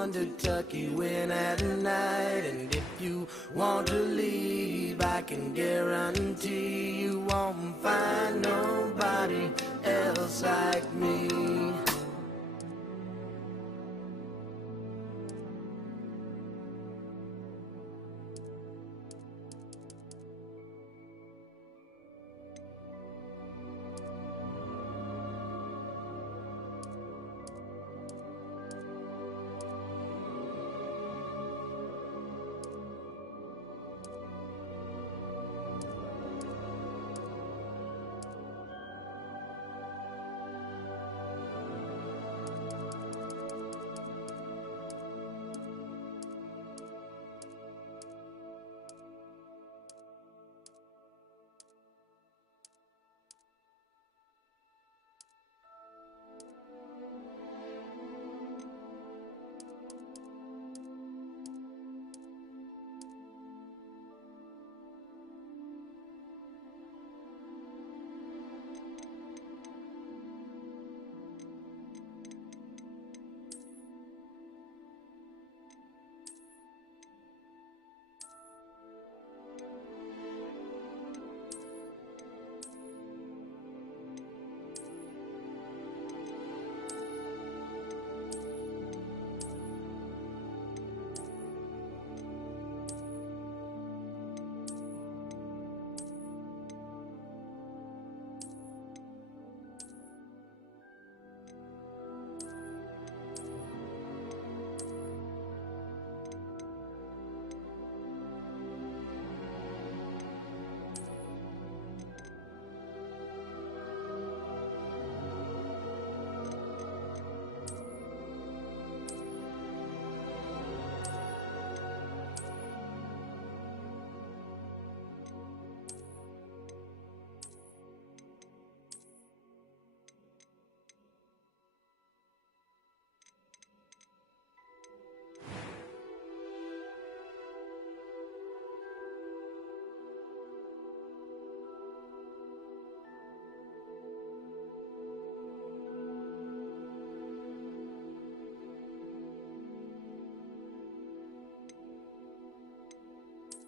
one to tuck you in at night. And if you want to leave, I can guarantee you won't find nobody else like me.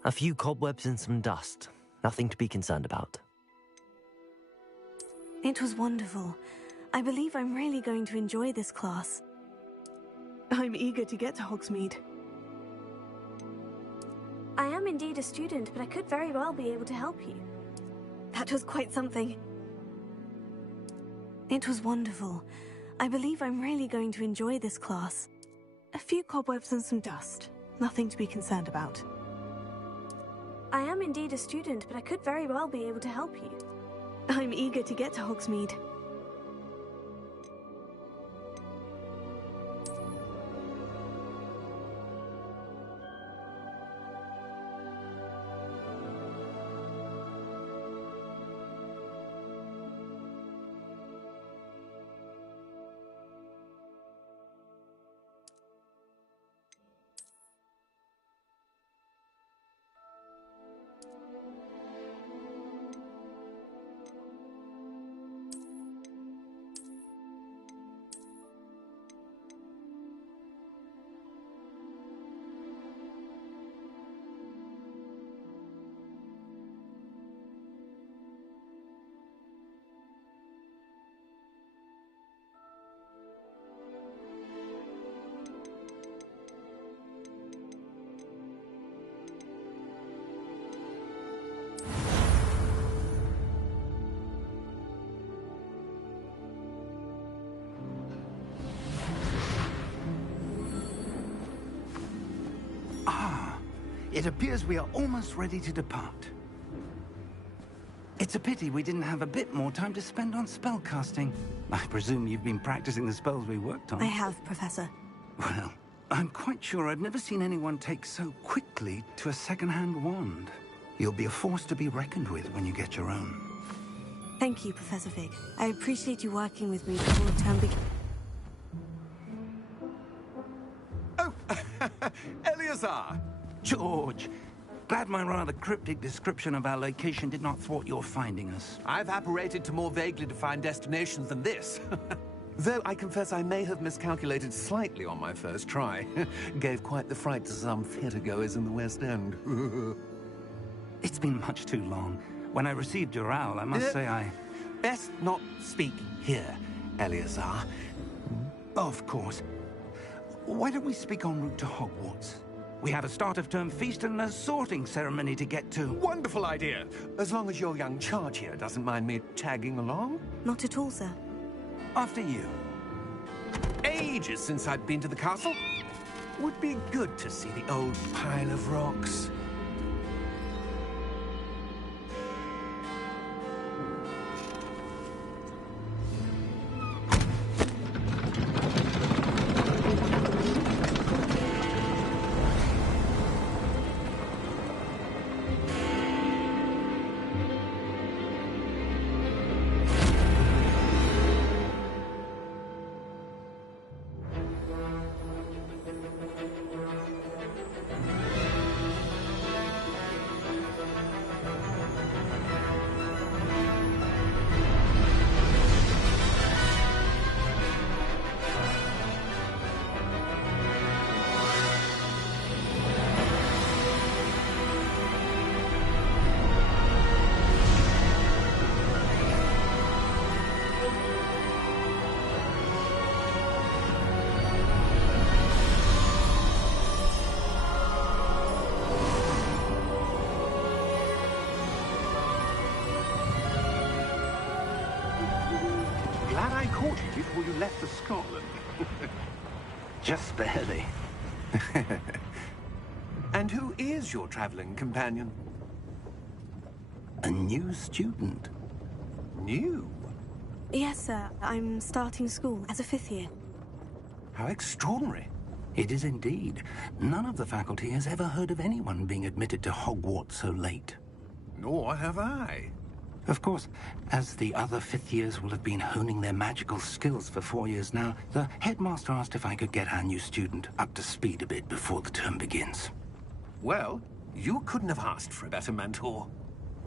A few cobwebs and some dust. Nothing to be concerned about. It was wonderful. I believe I'm really going to enjoy this class. I'm eager to get to Hogsmeade. I am indeed a student, but I could very well be able to help you. That was quite something. It was wonderful. I believe I'm really going to enjoy this class. A few cobwebs and some dust. Nothing to be concerned about. I am indeed a student, but I could very well be able to help you. I'm eager to get to Hogsmeade. It appears we are almost ready to depart. It's a pity we didn't have a bit more time to spend on spellcasting. I presume you've been practicing the spells we worked on. I have, Professor. Well, I'm quite sure I've never seen anyone take so quickly to a second-hand wand. You'll be a force to be reckoned with when you get your own. Thank you, Professor Fig. I appreciate you working with me before the term begins. Oh, Eleazar! George, glad my rather cryptic description of our location did not thwart your finding us. I've apparated to more vaguely defined destinations than this. Though I confess I may have miscalculated slightly on my first try. Gave quite the fright to some theatre-goers in the West End. It's been much too long. When I received your owl, I must say I... Best not speak here, Eleazar. Of course. Why don't we speak en route to Hogwarts? We have a start-of-term feast and a sorting ceremony to get to. Wonderful idea! As long as your young charge here doesn't mind me tagging along. Not at all, sir. After you. Ages since I'd been to the castle. Would be good to see the old pile of rocks. Glad I caught you before you left for Scotland. Just barely. And who is your traveling companion? A new student. New? Yes, sir. I'm starting school as a 5th year. How extraordinary. It is indeed. None of the faculty has ever heard of anyone being admitted to Hogwarts so late. Nor have I. Of course, as the other 5th years will have been honing their magical skills for 4 years now, the headmaster asked if I could get our new student up to speed a bit before the term begins. Well, you couldn't have asked for a better mentor.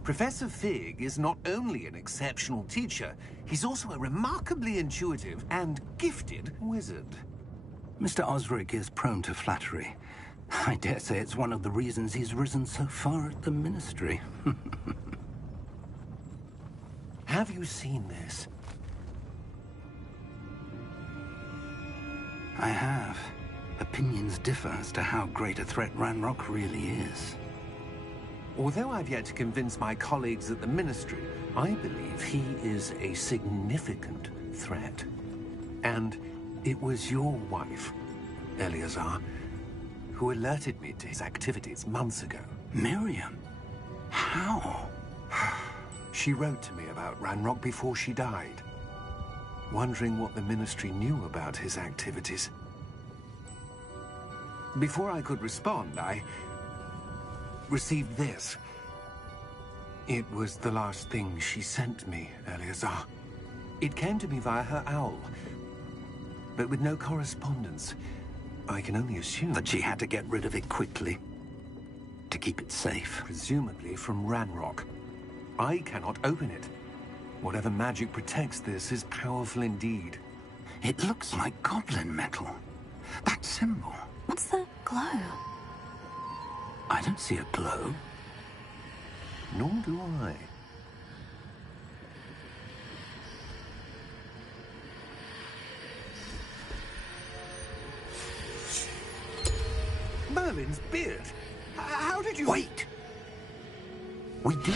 Professor Fig is not only an exceptional teacher, he's also a remarkably intuitive and gifted wizard. Mr. Osric is prone to flattery. I dare say it's one of the reasons he's risen so far at the Ministry. Have you seen this? I have. Opinions differ as to how great a threat Ranrock really is. Although I've yet to convince my colleagues at the Ministry, I believe he is a significant threat. And it was your wife, Eleazar, who alerted me to his activities months ago. Miriam? How? She wrote to me about Ranrock before she died, wondering what the Ministry knew about his activities. Before I could respond, I received this. It was the last thing she sent me, Eleazar. It came to me via her owl, but with no correspondence. I can only assume That she had to get rid of it quickly, to keep it safe. presumably from Ranrock. I cannot open it. Whatever magic protects this is powerful indeed. It looks like goblin metal. That symbol. What's the glow? I don't see a glow. Nor do I. Merlin's beard. How did you... Wait! We do...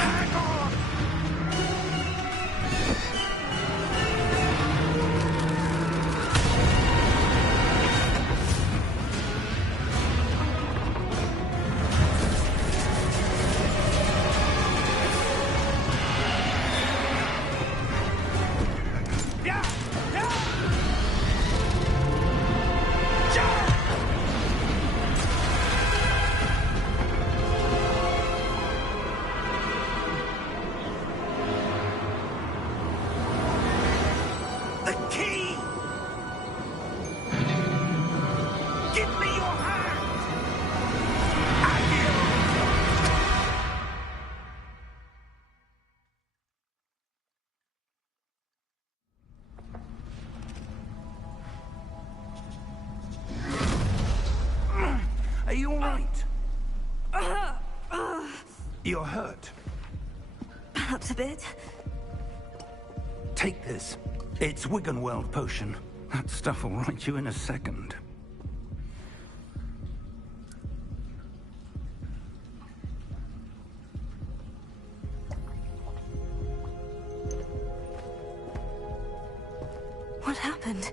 Hang on! Yeah! Yeah! The key! Give me your hand! I You're hurt. Perhaps a bit. Take this. It's Wiggenweld potion. That stuff will right you in a second. What happened?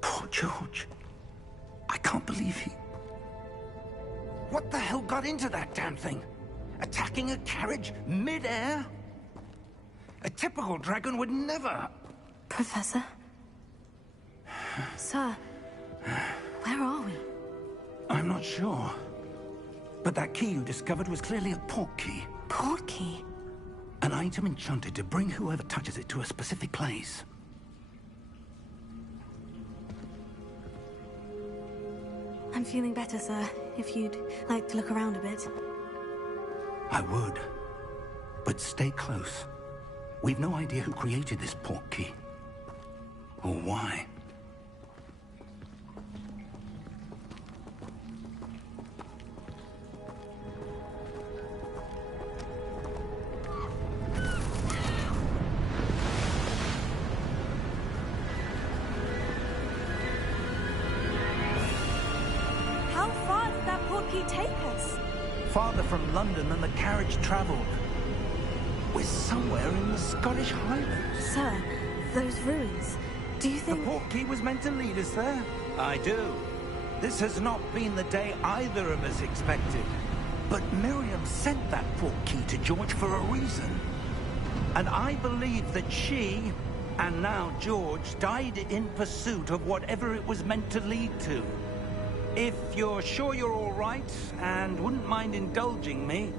Poor George. I can't believe he... What the hell got into that damn thing? Attacking a carriage mid-air? A typical dragon would never... Professor? Sir, where are we? I'm not sure. But that key you discovered was clearly a port key. Port key? An item enchanted to bring whoever touches it to a specific place. I'm feeling better, sir. If you'd like to look around a bit. I would. But stay close. We've no idea who created this port key. Or why. How far did that port key take us? Farther from London than the carriage traveled. We're somewhere in the Scottish Highlands. Sir, those ruins. Do you The think... port key was meant to lead us there? I do. This has not been the day either of us expected. But Miriam sent that port key to George for a reason. And I believe that she, and now George, died in pursuit of whatever it was meant to lead to. If you're sure you're all right, and wouldn't mind indulging me,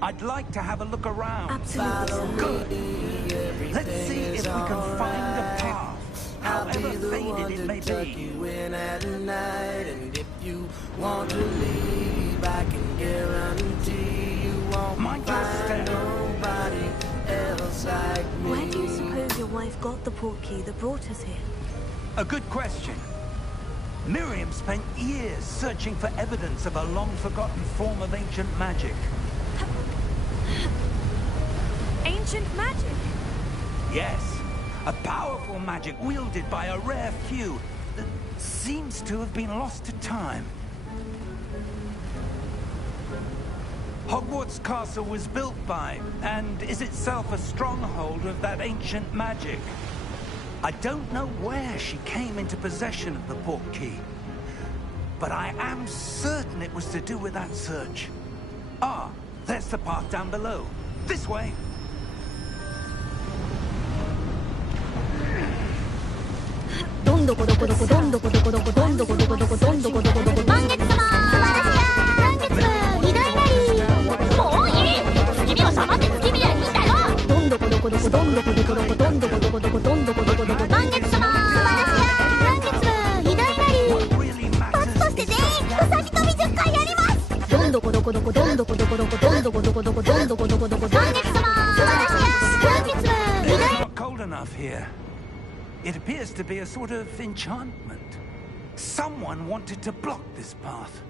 I'd like to have a look around. Absolutely, sir. Good. Let's see if we can find a path, however faded it may be. You in at night, and if you want to leave, I can guarantee you won't Mind your find step. nobody else like me. Where do you suppose your wife got the port key that brought us here? A good question. Miriam spent years searching for evidence of a long-forgotten form of ancient magic. Ancient magic? Yes, a powerful magic wielded by a rare few that seems to have been lost to time. Hogwarts Castle was built by, and is itself a stronghold of that ancient magic. I don't know where she came into possession of the port key, but I am certain it was to do with that search. Ah, there's the path down below. This way. Not cold enough here. It appears to be a sort of enchantment. Someone wanted to block this path.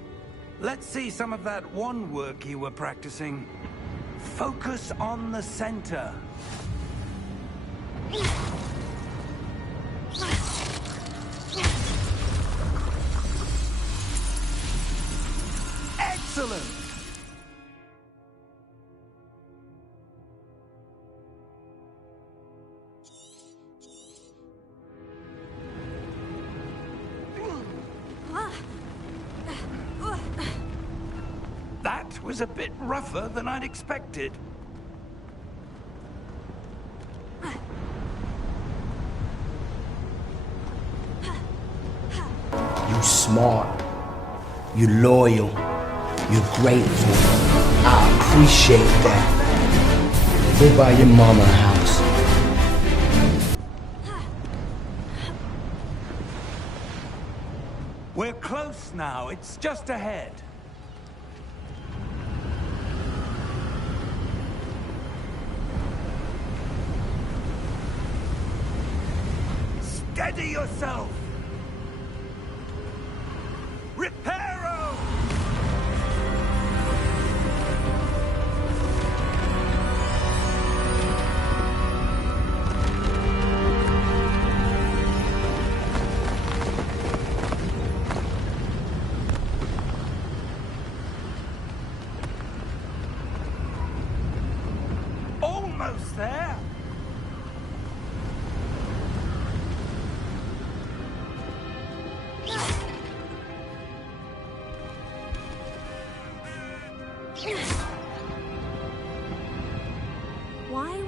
Let's see some of that wand work you were practicing. Focus on the center. Excellent! That was a bit rougher than I'd expected. You smart. You loyal. You're grateful. I appreciate that. Go buy your mama a house. We're close now. It's just ahead. Steady yourself! Reparo!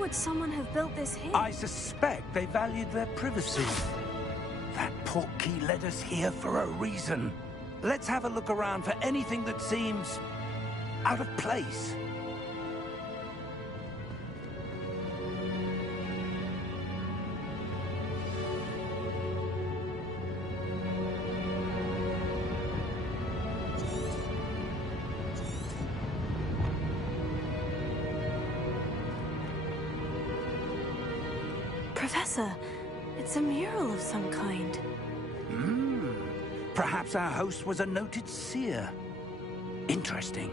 would someone have built this here? I suspect they valued their privacy. That portkey led us here for a reason. Let's have a look around for anything that seems out of place. Professor, it's a mural of some kind. Perhaps our host was a noted seer. Interesting.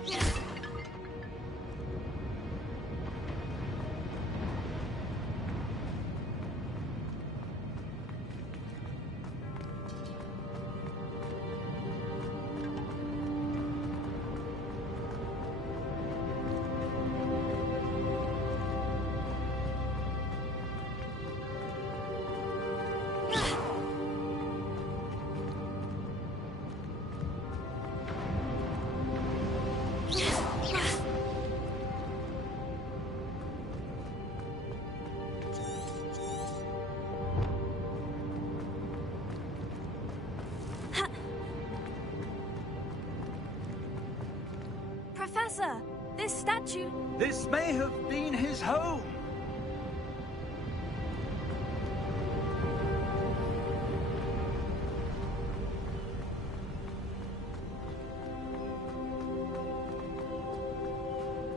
Professor, this statue... This may have been his home.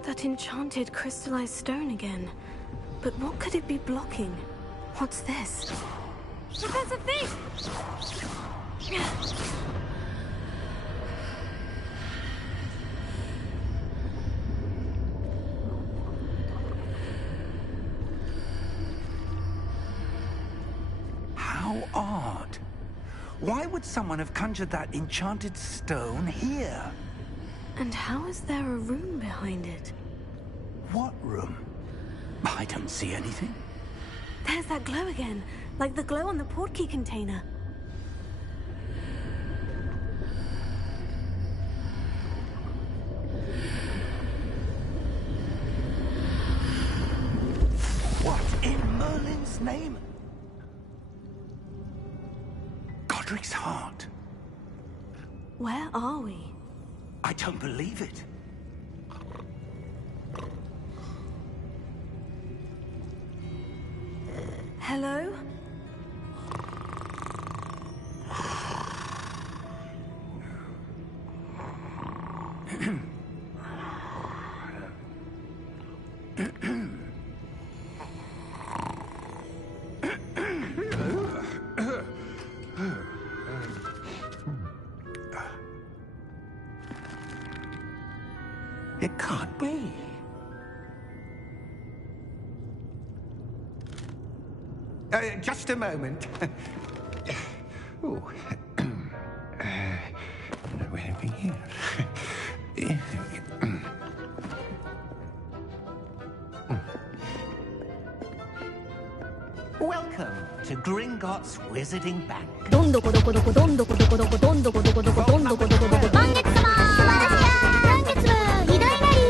That enchanted crystallized stone again. But what could it be blocking? What's this? Professor Thief! How odd. Why would someone have conjured that enchanted stone here? And how is there a room behind it? What room? I don't see anything. There's that glow again, like the glow on the portkey container. What in Merlin's name? Godric's heart. Where are we? I don't believe it. Hello? It can't be. Just a moment. Oh. Where are we here? Welcome to Gringotts Wizarding Bank. どんどこどこどこどんどこどこどこどんどこどこどこどんどこどこどこ満月様満月は偉大なり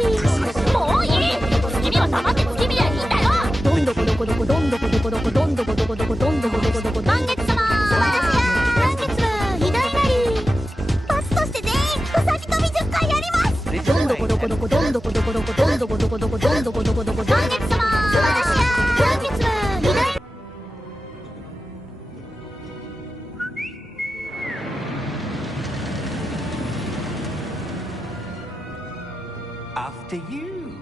もういい月見は黙って月見りゃいいんだよどんどこどこどこどんどこどこどこどんどこどこどこどんどこどこどこ満月様満月は偉大なり罰として全員うさぎ跳び10回やりますどんどこどこどこどんどこどこどこどんどこどこどこどんどこどこどこ満月様満月は偉大 After you.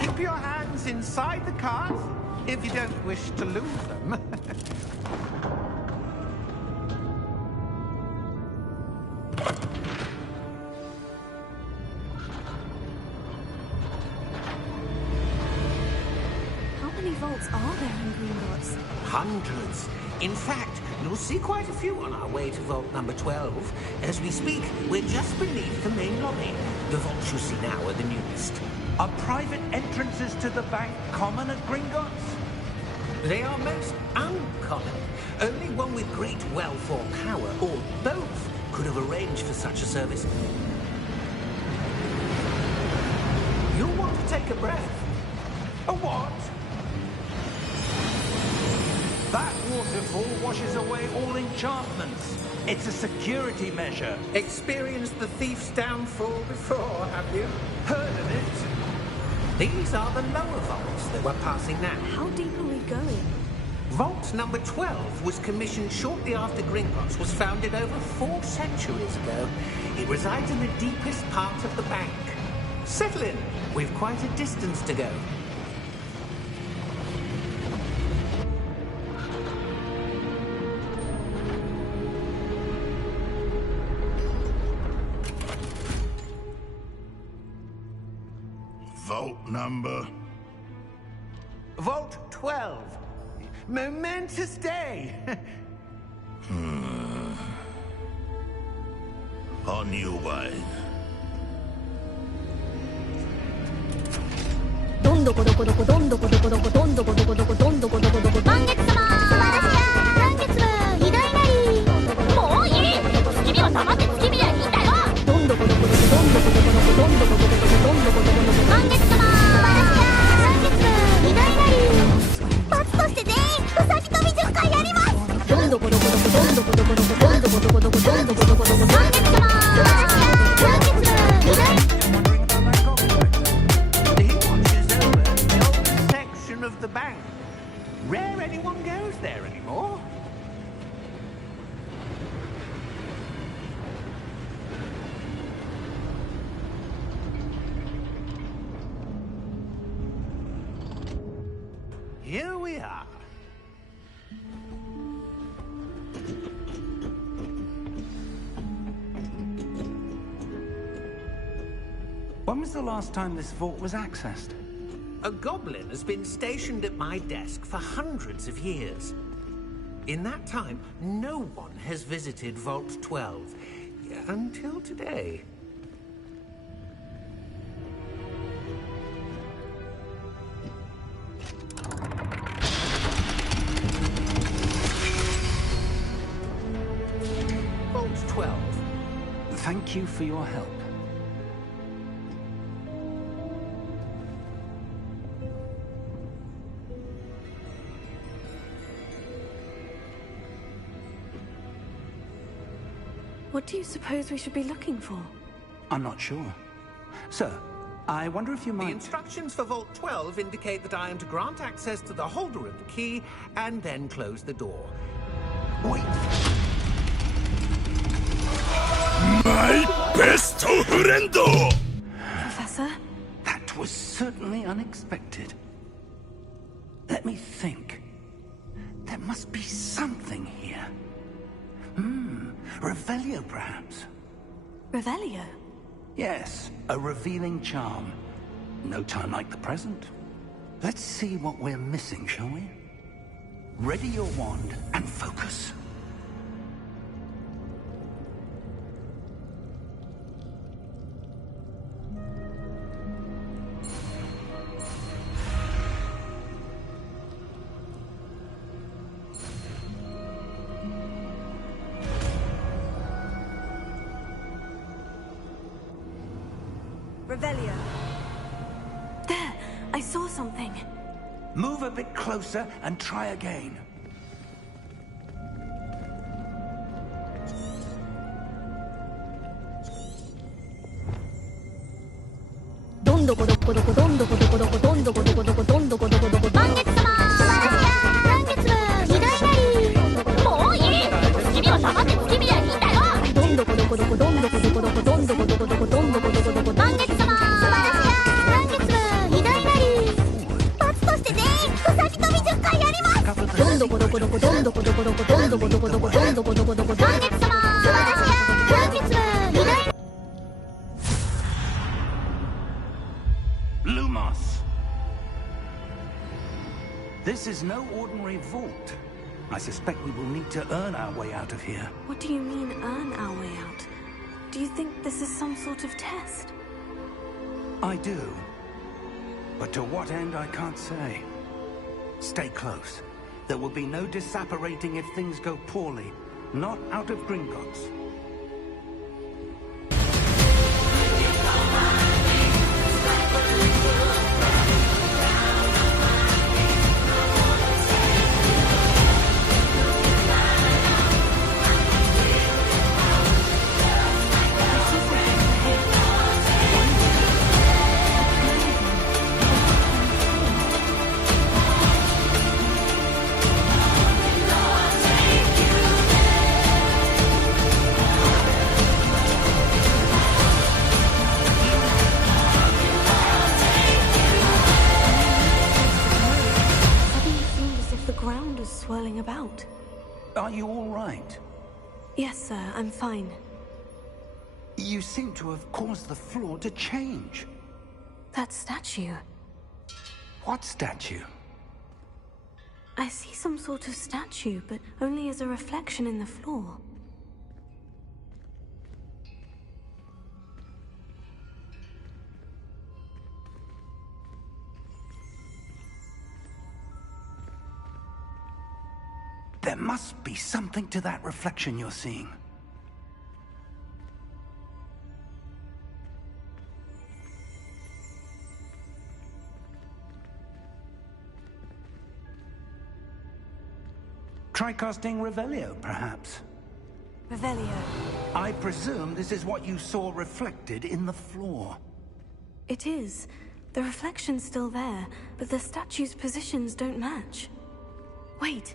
Keep your hands inside the cart if you don't wish to lose them. How many vaults are there in Gringotts? Hundreds. In fact, you'll see quite a few on our way to vault number 12. As we speak, we're just beneath the main lobby. The vaults you see now are the newest. Are private entrances to the bank common at Gringotts? They are most uncommon. Only one with great wealth or power, or both, could have arranged for such a service. You'll want to take a breath. A what? That waterfall washes away all enchantments. It's a security measure. Experienced the thief's downfall before, have you? Heard of it? These are the lower vaults that we're passing now. How deep are we going? Vault number 12 was commissioned shortly after Gringotts was founded over 4 centuries ago. It resides in the deepest part of the bank. Settle in. We've quite a distance to go. Vault number? Vault 12. Momentous day. On new wine. どんどこどこどこどんどこどこどこどんどこどこどこどんどこどこどこ満月様素晴らしや満月は偉大なりもういい月見は黙って月見りゃいいんだよどんどこどこどこどんどこどこどこどんどこどこどこどんどこどこどこ満月様素晴らしや満月は偉大なり罰として全員うさぎ跳び10回やりますどんどこどこどこどんどこどこどこどんどこどこどこどんどこどこどこ満月様素晴らしや満月は偉大 Of the bank. Rare anyone goes there anymore. Here we are. When was the last time this vault was accessed? A goblin has been stationed at my desk for hundreds of years. In that time, no one has visited Vault 12. Until today. Vault 12. Thank you for your help. What do you suppose we should be looking for? I'm not sure. Sir, I wonder if you might... The instructions for Vault 12 indicate that I am to grant access to the holder of the key and then close the door. Wait. My best friend! Professor? That was certainly unexpected. Let me think. There must be something here. Revelio, perhaps? Revelio? Yes, a revealing charm. No time like the present. Let's see what we're missing, shall we? Ready your wand and focus. Revelio. There! I saw something. Move a bit closer and try again.どんどこどこどこどんどこどこどこどんどこどこどこどんどこどこどこ満月様素晴らしや満月は偉大なりもういい月見は黙って月見りゃいいんだよどんどこどこどこどんどこどこどこどんどこどこどこどんどこどこどこ満月様素晴らしや満月は偉大なり罰として全員うさぎ跳び10回やりますどんどこどこどこどんどこどこどこどんどこどこどこどんどこどこどこ満月様素晴らしや満月は偉大なり Lumos! This is no ordinary vault. I suspect we will need to earn our way out of here. What do you mean, earn our way out? Do you think this is some sort of test? I do. But to what end, I can't say. Stay close. There will be no disapparating if things go poorly. Not out of Gringotts. about. Are you all right? Yes, sir, I'm fine. You seem to have caused the floor to change. That statue. What statue? I see some sort of statue, but only as a reflection in the floor. There must be something to that reflection you're seeing. Try casting Revelio, perhaps. Revelio. I presume this is what you saw reflected in the floor. It is. The reflection's still there, but the statue's positions don't match. Wait.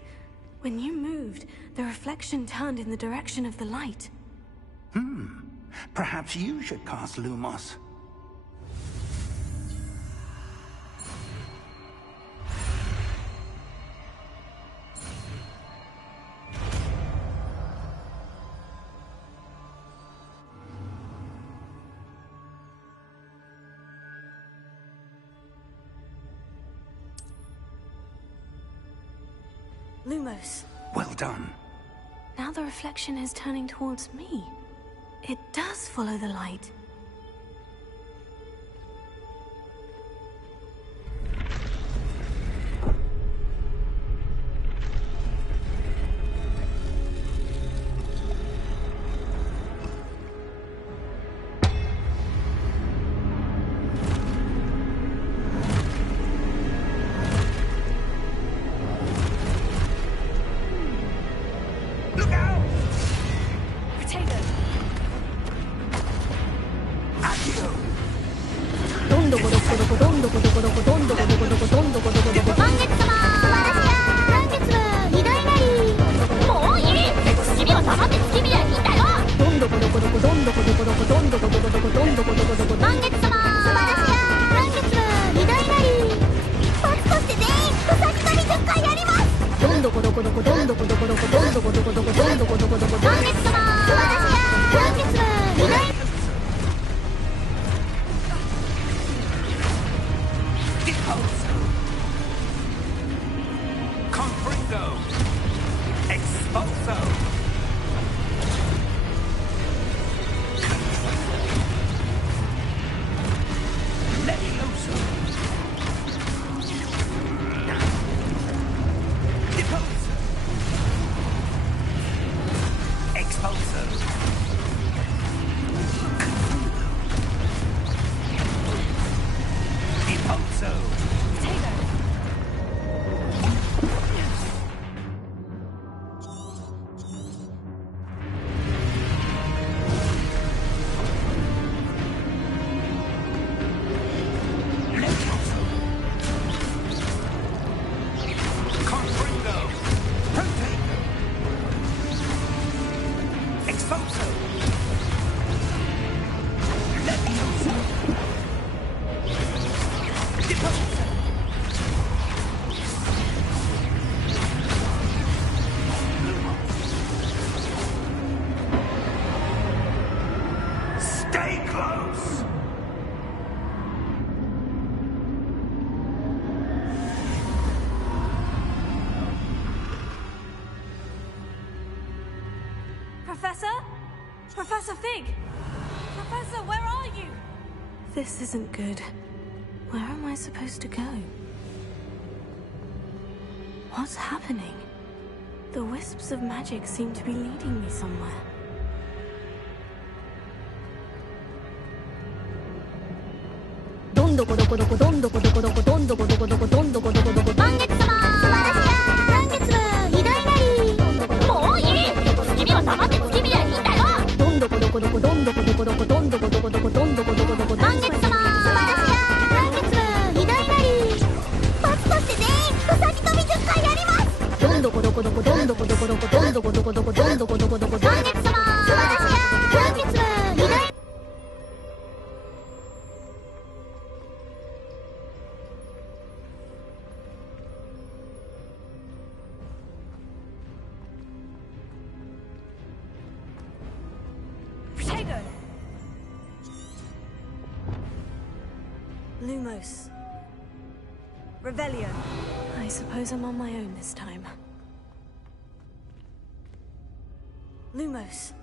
When you moved, the reflection turned in the direction of the light. Perhaps you should cast Lumos. Lumos. Well done. Now the reflection is turning towards me. It does follow the light. Professor? Professor Fig! Professor, where are you? This isn't good. Where am I supposed to go? What's happening? The wisps of magic seem to be leading me somewhere. Lumos. Revelio. I suppose I'm on my own this time. Lumos.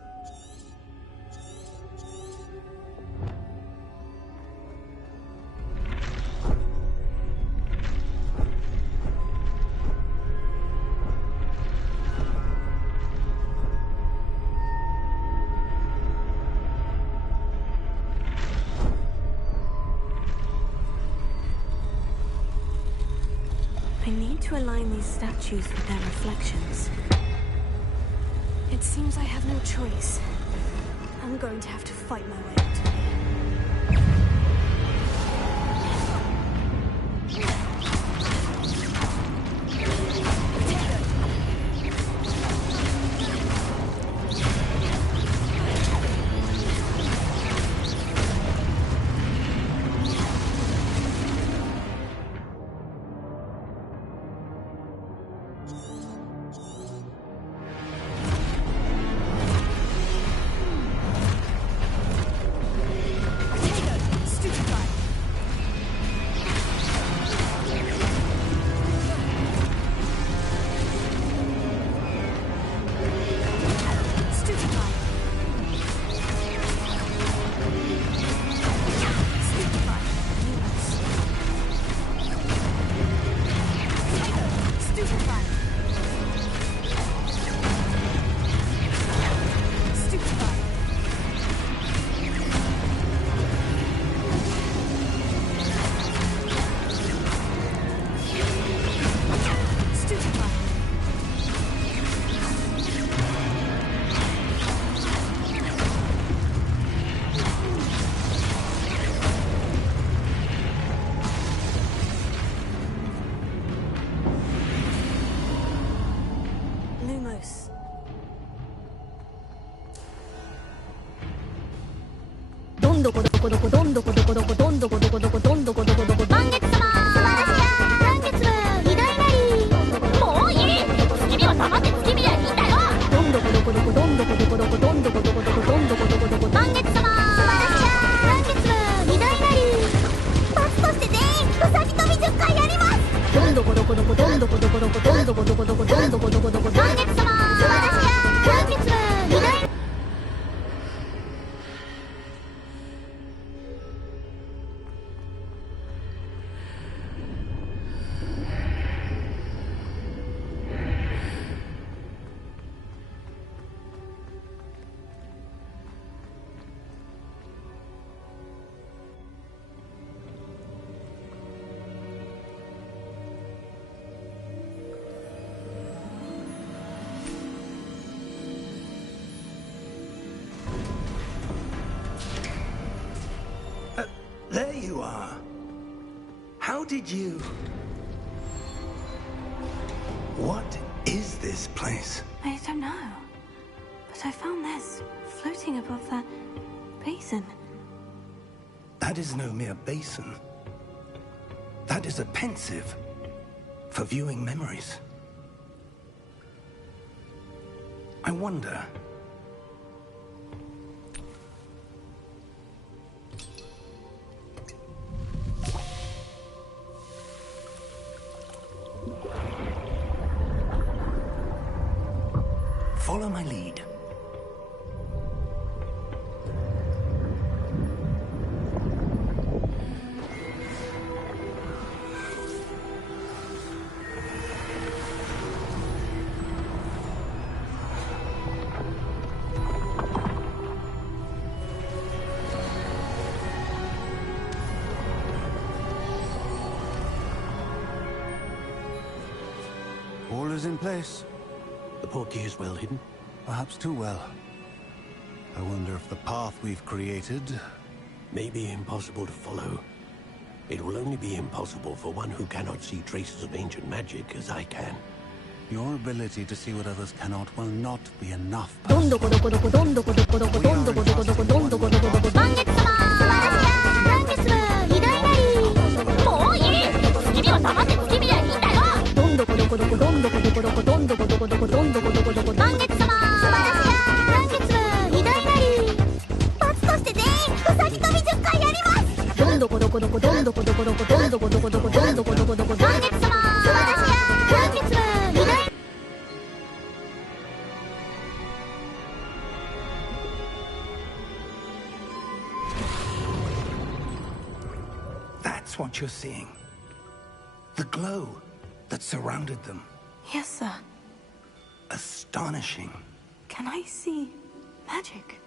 I need to align these statues with their reflections. It seems I have no choice. I'm going to have to fight my way out. Lumos. There you are. How did you... What is this place? I don't know. But I found this floating above that basin. That is no mere basin. That is a pensive for viewing memories. I wonder... Follow my lead. All is in place. The portkey is well hidden. Perhaps too well. I wonder if the path we've created... may be impossible to follow. It will only be impossible for one who cannot see traces of ancient magic as I can. Your ability to see what others cannot will not be enough. どこどこどこどんどこどこどこどんどこどこどこどんどこどこどこ満月様私や満月は二大 That's what you're seeing. The glow that surrounded them. Yes, sir. Astonishing. Can I see magic?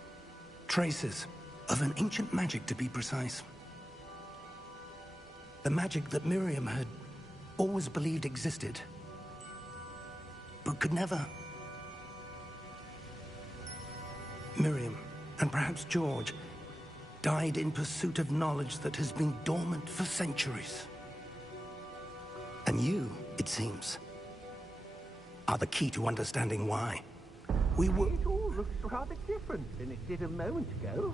Traces of an ancient magic, to be precise. The magic that Miriam had always believed existed, but could never. Miriam, and perhaps George, died in pursuit of knowledge that has been dormant for centuries. And you, it seems, are the key to understanding why. We were... It all looks rather different than it did a moment ago.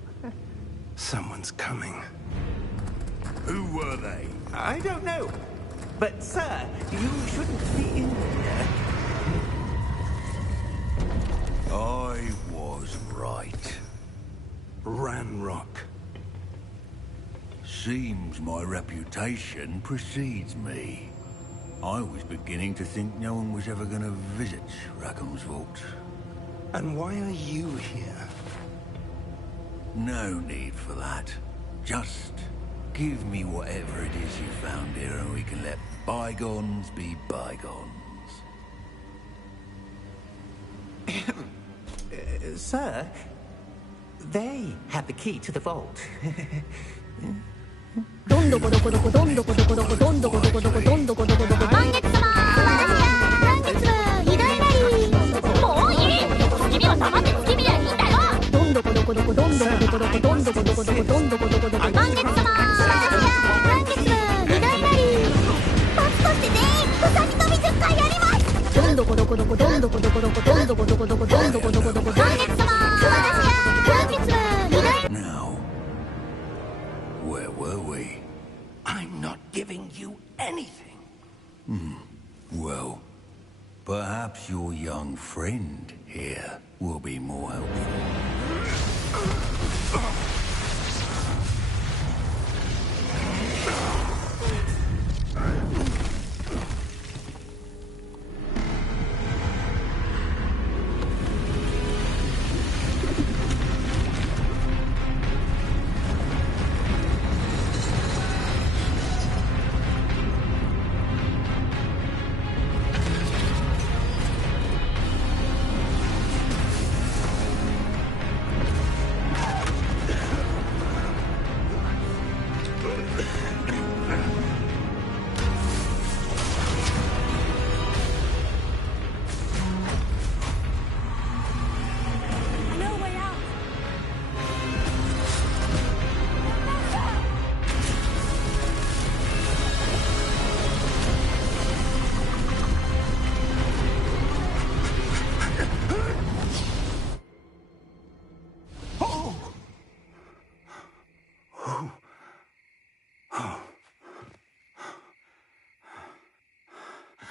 Someone's coming. Who were they? I don't know. But, sir, you shouldn't be in here. I was right. Ranrock. Seems my reputation precedes me. I was beginning to think no one was ever going to visit Rackham's vault. And why are you here? No need for that. Just give me whatever it is you found here and we can let bygones be bygones. Sir, they have the key to the vault. どんどこどこどこどんどこどこどこどんどこどこどこどんどこどこどこ満月様満月は二大なりもういい月見は黙って月見りゃいいんだよどんどこどこどこどんどこどこどこどんどこどこどこどんどこどこどこ満月様満月は二大なり罰として全員うさぎ跳び10回やりますどんどこどこどこどんどこどこどこどんどこどこどこどんどこどこどこ満月様満月は二大 Now, where were we? I'm not giving you anything. Well, perhaps your young friend here will be more helpful.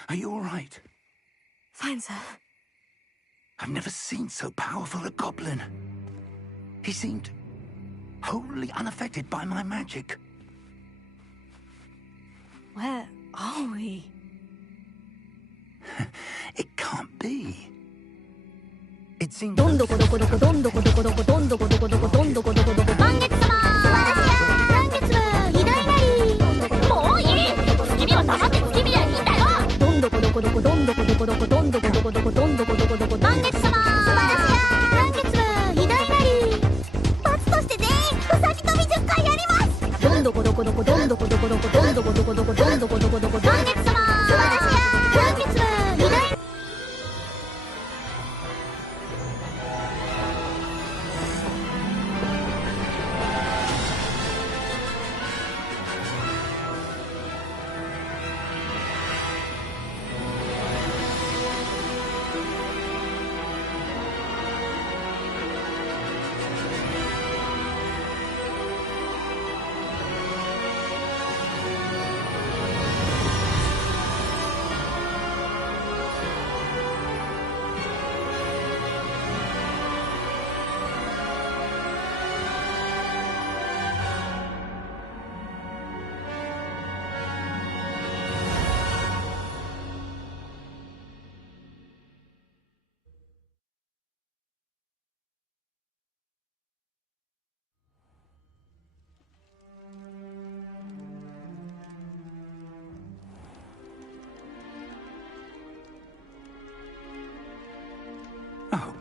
Are you all right? Fine, sir. I've never seen so powerful a goblin. He seemed wholly unaffected by my magic. Where are we? It can't be. It seems... どんどこどこどこどんどこどこどこどんどこどこどこどんどこどこどこ満月様満月は二大なりもういい月見は黙って月見りゃいいんだよどんどこどこどこどんどこどこどこどんどこどこどこどんどこどこどこ満月様満月は二大なり罰として全員うさぎ跳び10回やりますどんどこどこどこどんどこどこどこどんどこどこどこどんどこどこどこ満月様満月は二大 Are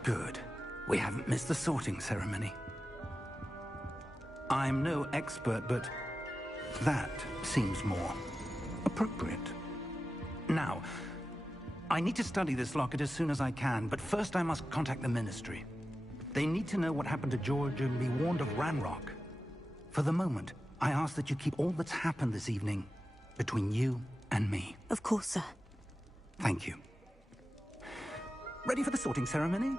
Good. We haven't missed the sorting ceremony. I'm no expert, but that seems more appropriate. Now, I need to study this locket as soon as I can, but first I must contact the Ministry. They need to know what happened to George and be warned of Ranrock. For the moment, I ask that you keep all that's happened this evening between you and me. Of course, sir. Thank you. Ready for the sorting ceremony?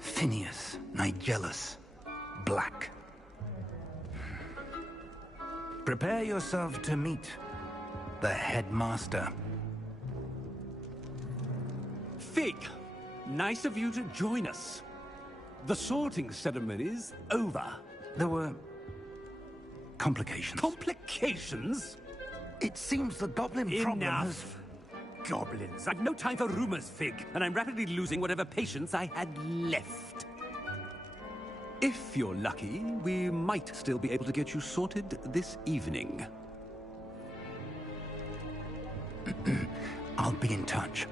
Phineas, Nigellus, Black. Prepare yourself to meet the headmaster. Fig, nice of you to join us. The sorting ceremony's over. There were complications. Complications? It seems the goblin problem has... Enough! Goblins. I've no time for rumors, Fig, and I'm rapidly losing whatever patience I had left. If you're lucky, we might still be able to get you sorted this evening. I'll be in touch.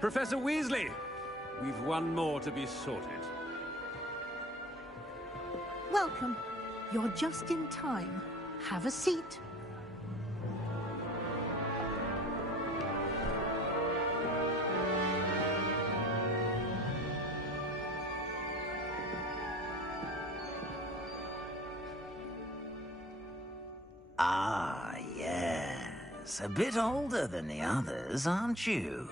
Professor Weasley, we've one more to be sorted. Welcome. You're just in time. Have a seat. Ah, yes. A bit older than the others, aren't you?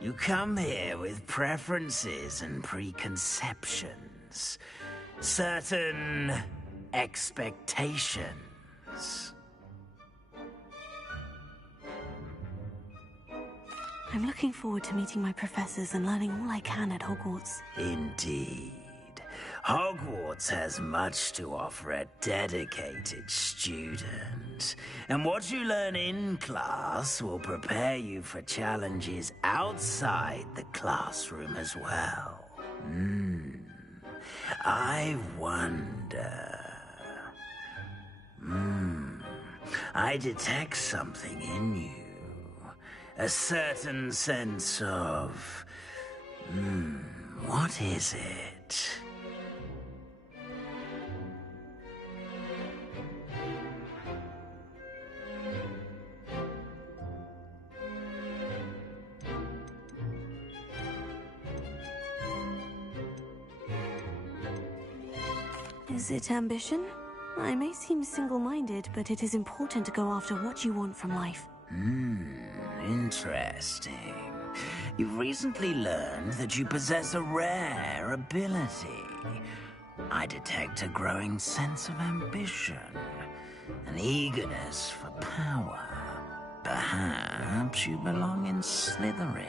You come here with preferences and preconceptions. Certain expectations. I'm looking forward to meeting my professors and learning all I can at Hogwarts. Indeed. Hogwarts has much to offer a dedicated student. And what you learn in class will prepare you for challenges outside the classroom as well. I wonder... I detect something in you. A certain sense of... what is it? Is it ambition? I may seem single-minded, but it is important to go after what you want from life. Interesting. You've recently learned that you possess a rare ability. I detect a growing sense of ambition, an eagerness for power. Perhaps you belong in Slytherin.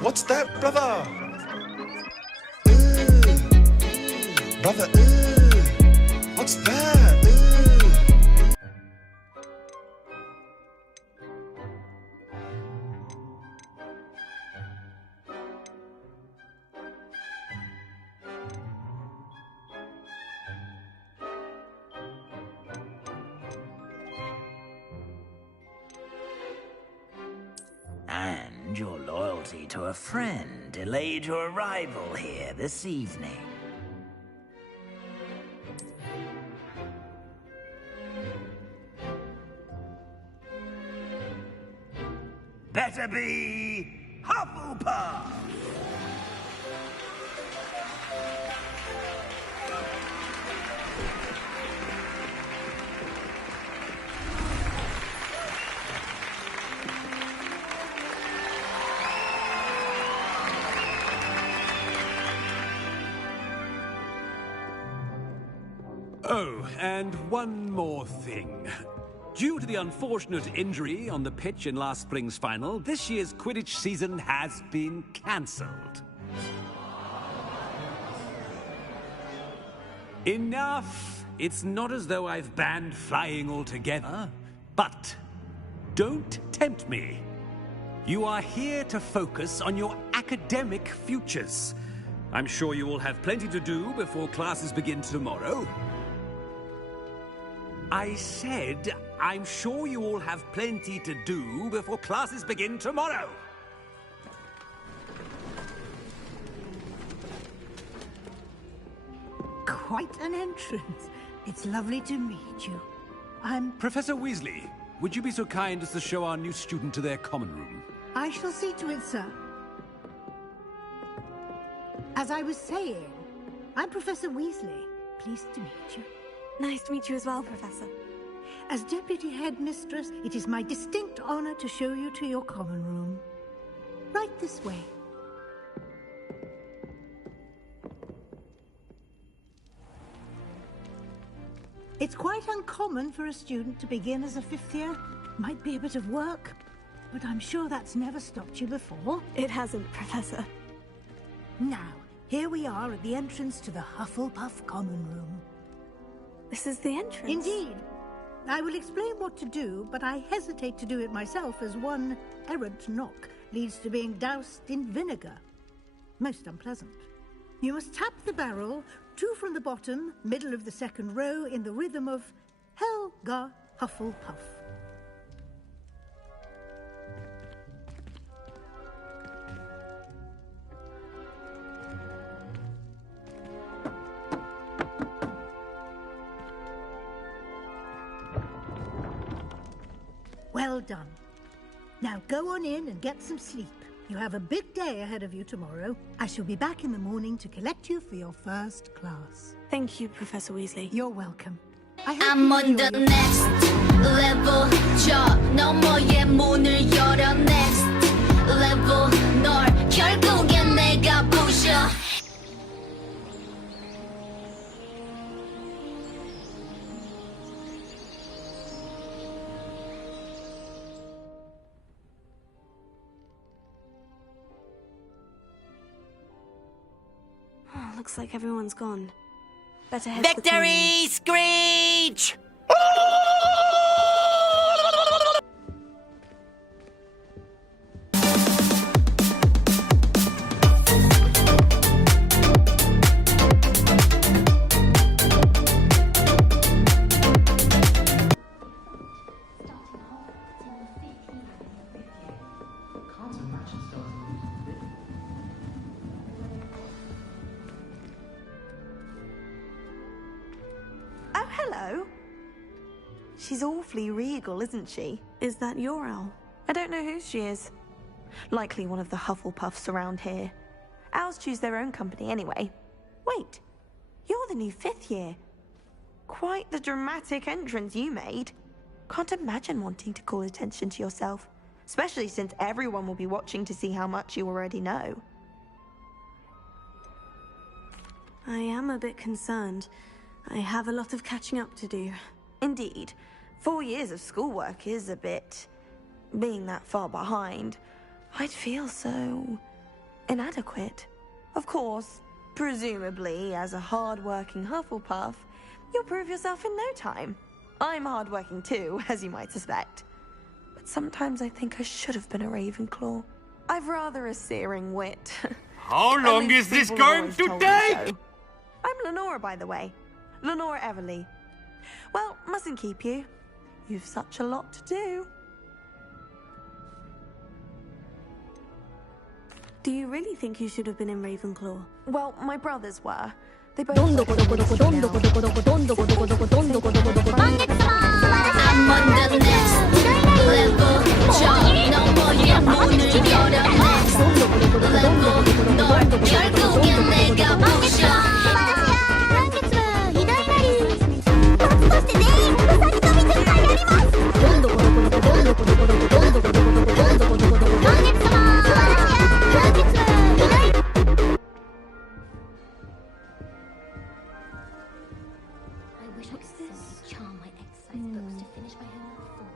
What's that, brother? Brother, what's that? And your loyalty to a friend delayed your arrival here this evening. better be Hufflepuff! Oh, and one more thing. Due to the unfortunate injury on the pitch in last spring's final, this year's Quidditch season has been cancelled. Enough! It's not as though I've banned flying altogether, but don't tempt me. You are here to focus on your academic futures. I'm sure you all have plenty to do before classes begin tomorrow. I said, I'm sure you all have plenty to do before classes begin tomorrow. Quite an entrance. It's lovely to meet you. I'm... Professor Weasley, would you be so kind as to show our new student to their common room? I shall see to it, sir. As I was saying, I'm Professor Weasley. Pleased to meet you. Nice to meet you as well, Professor. As Deputy Headmistress, it is my distinct honor to show you to your common room. Right this way. It's quite uncommon for a student to begin as a fifth year. Might be a bit of work, but I'm sure that's never stopped you before. It hasn't, Professor. Now, here we are at the entrance to the Hufflepuff common room. This is the entrance? Indeed. I will explain what to do, but I hesitate to do it myself as one errant knock leads to being doused in vinegar. Most unpleasant. You must tap the barrel, 2 from the bottom, middle of the second row, in the rhythm of Helga Hufflepuff. Well done. Now go on in and get some sleep. You have a big day ahead of you tomorrow. I shall be back in the morning to collect you for your first class. Thank you, Professor Weasley. You're welcome. I'm on the next level. 저 너머의 문을 열어 next level. 널 결국엔 내가 부셔. Looks like everyone's gone. Better head Victory screech! Hello. She's awfully regal, isn't she? Is that your owl? I don't know who she is. Likely one of the Hufflepuffs around here. Owls choose their own company anyway. Wait, you're the new 5th year. Quite the dramatic entrance you made. Can't imagine wanting to call attention to yourself, especially since everyone will be watching to see how much you already know. I am a bit concerned. I have a lot of catching up to do. Indeed. 4 years of schoolwork is a bit... being that far behind. I'd feel so... inadequate. Of course, presumably, as a hard-working Hufflepuff, you'll prove yourself in no time. I'm hard-working too, as you might suspect. But sometimes I think I should have been a Ravenclaw. I've rather a searing wit. How long is this going to take? So. I'm Lenora, by the way. Lenora Everly. Well, mustn't keep you. You've such a lot to do. Do you really think you should have been in Ravenclaw? Well, my brothers were. They both... I'm on the next level. 저 너머의 Charm my exercise books to finish my homework for me.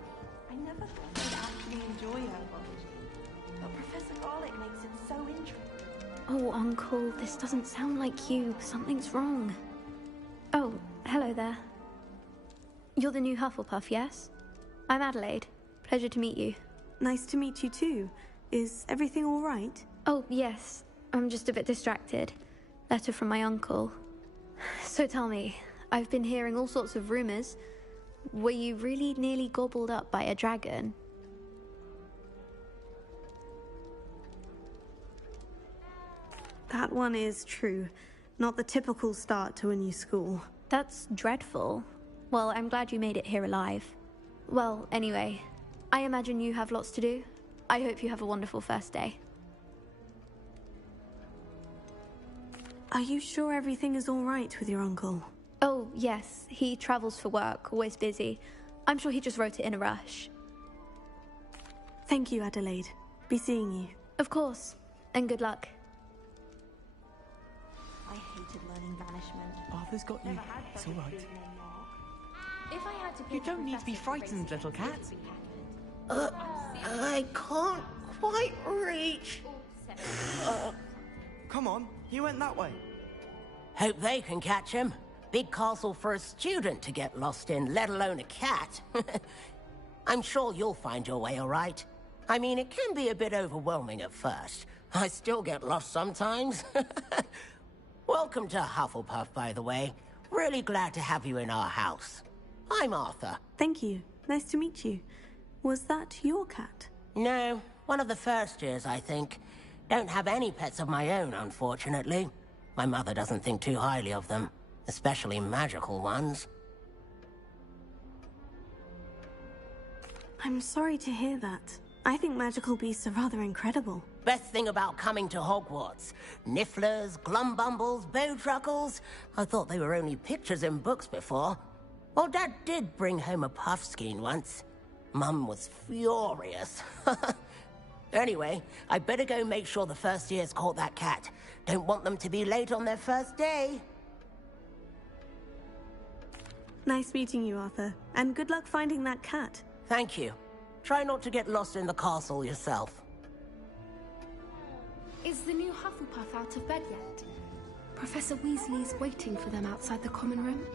I never thought I'd actually enjoy herbology, but Professor Garlic makes it so interesting. Oh, Uncle, this doesn't sound like you. Something's wrong. Oh, hello there. You're the new Hufflepuff, yes? I'm Adelaide. Pleasure to meet you. Nice to meet you too. Is everything all right? Oh, yes. I'm just a bit distracted. Letter from my uncle. So tell me, I've been hearing all sorts of rumors. Were you really nearly gobbled up by a dragon? That one is true. Not the typical start to a new school. That's dreadful. Well, I'm glad you made it here alive. Well, anyway, I imagine you have lots to do. I hope you have a wonderful first day. Are you sure everything is all right with your uncle? Oh, yes. He travels for work, always busy. I'm sure he just wrote it in a rush. Thank you, Adelaide. Be seeing you. Of course. And good luck. I hated learning banishment. Arthur's got you. It's all right. If I had to You don't need to be frightened, little cat. I can't quite reach. Come on, you went that way. Hope they can catch him. Big castle for a student to get lost in, let alone a cat. I'm sure you'll find your way all right. I mean, it can be a bit overwhelming at first. I still get lost sometimes. Welcome to Hufflepuff, by the way. Really glad to have you in our house. I'm Arthur. Thank you. Nice to meet you. Was that your cat? No, one of the first years, I think. Don't have any pets of my own, unfortunately. My mother doesn't think too highly of them, especially magical ones. I'm sorry to hear that. I think magical beasts are rather incredible. Best thing about coming to Hogwarts. Nifflers, glumbumbles, bowtruckles. I thought they were only pictures in books before. Well, Dad did bring home a puffskein once. Mum was furious. Anyway, I better go make sure the first years caught that cat. Don't want them to be late on their first day. Nice meeting you, Arthur. And good luck finding that cat. Thank you. Try not to get lost in the castle yourself. Is the new Hufflepuff out of bed yet? Professor Weasley's waiting for them outside the common room.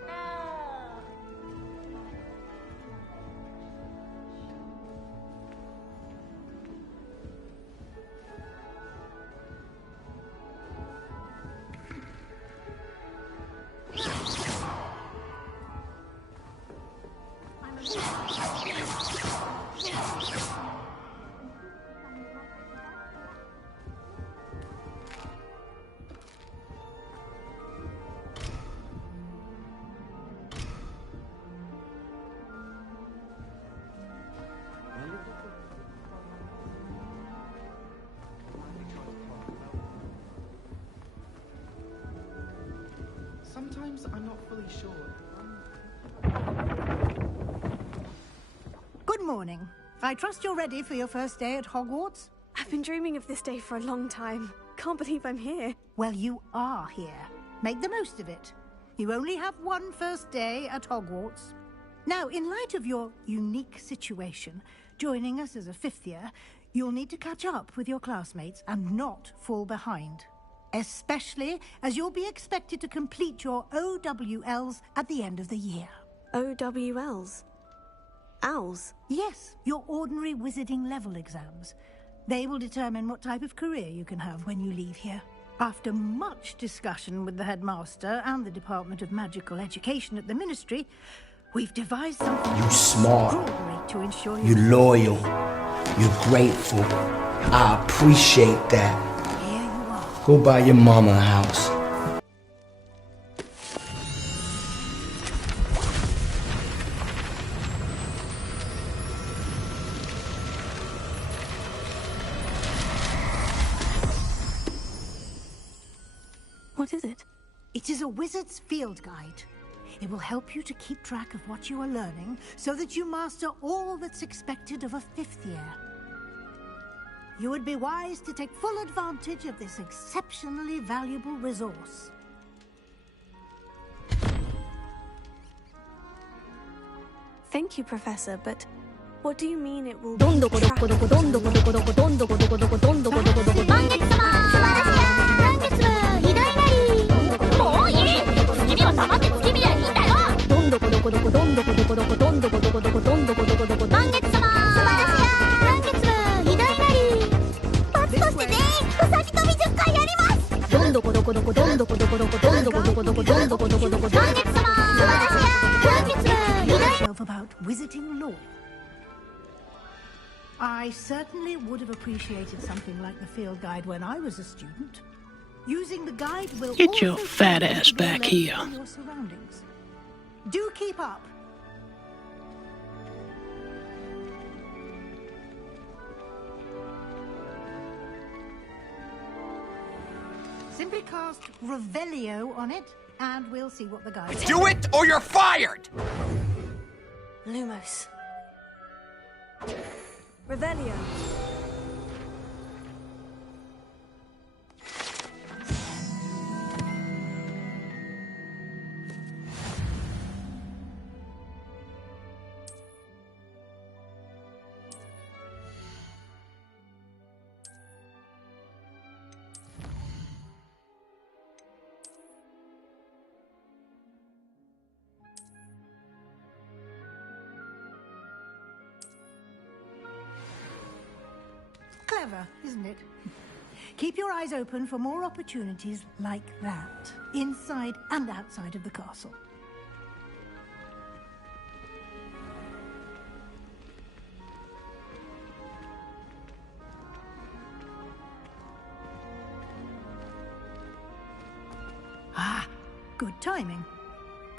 Sometimes I'm not fully sure. Good morning. I trust you're ready for your first day at Hogwarts? I've been dreaming of this day for a long time. Can't believe I'm here. Well, you are here. Make the most of it. You only have one first day at Hogwarts. Now, in light of your unique situation, joining us as a fifth year, you'll need to catch up with your classmates and not fall behind. Especially as you'll be expected to complete your OWLs at the end of the year. OWLs? Owls? Yes, your ordinary wizarding level exams. They will determine what type of career you can have when you leave here. After much discussion with the headmaster and the Department of Magical Education at the Ministry, we've devised something You smart. extraordinary to ensure You loyal. You're grateful. I appreciate that. Here you are. Go buy your mama a house. What is it? It is a wizard's field guide. It will help you to keep track of what you are learning so that you master all that's expected of a fifth year. You would be wise to take full advantage of this exceptionally valuable resource. Thank you, Professor, but what do you mean it will どんどこどこどこどんどこどこどこどんどこどこどこどんどこどこどこ満月様素晴らしや満月部偉大なりもういい君は黙って月見りゃいいんだよどんどこどこどこどんどこどこどこどんどこどこどこどんどこどこどこ満月様素晴らしや満月部偉大なり罰として全員うさぎ跳び10回やりますどんどこどこどこどんどこどこどこどんどこどこどこどんどこどこどこ満月様素晴らしや満月部偉大なり about visiting law. I certainly would have appreciated something like the field guide when I was a student. Using the guide will Get your also fat help you ass to back learn here. from your surroundings. Do keep up. Simply cast Revelio on it, and we'll see what the guide says. Do it, or you're fired! Lumos. Revelio. Clever, isn't it? Keep your eyes open for more opportunities like that, inside and outside of the castle. Ah, good timing.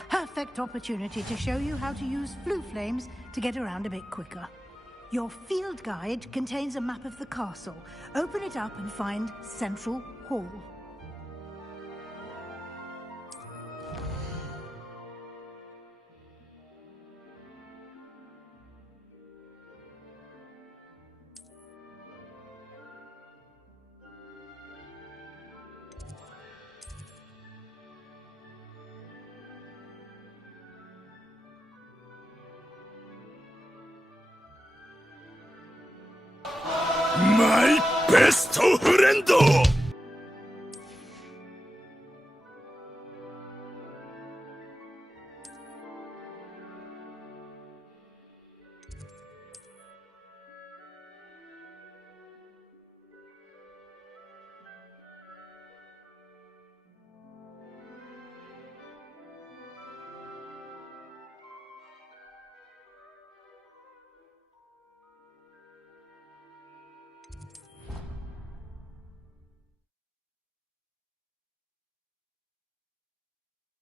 Perfect opportunity to show you how to use flue flames to get around a bit quicker. Your field guide contains a map of the castle. Open it up and find Central Hall. My best friend!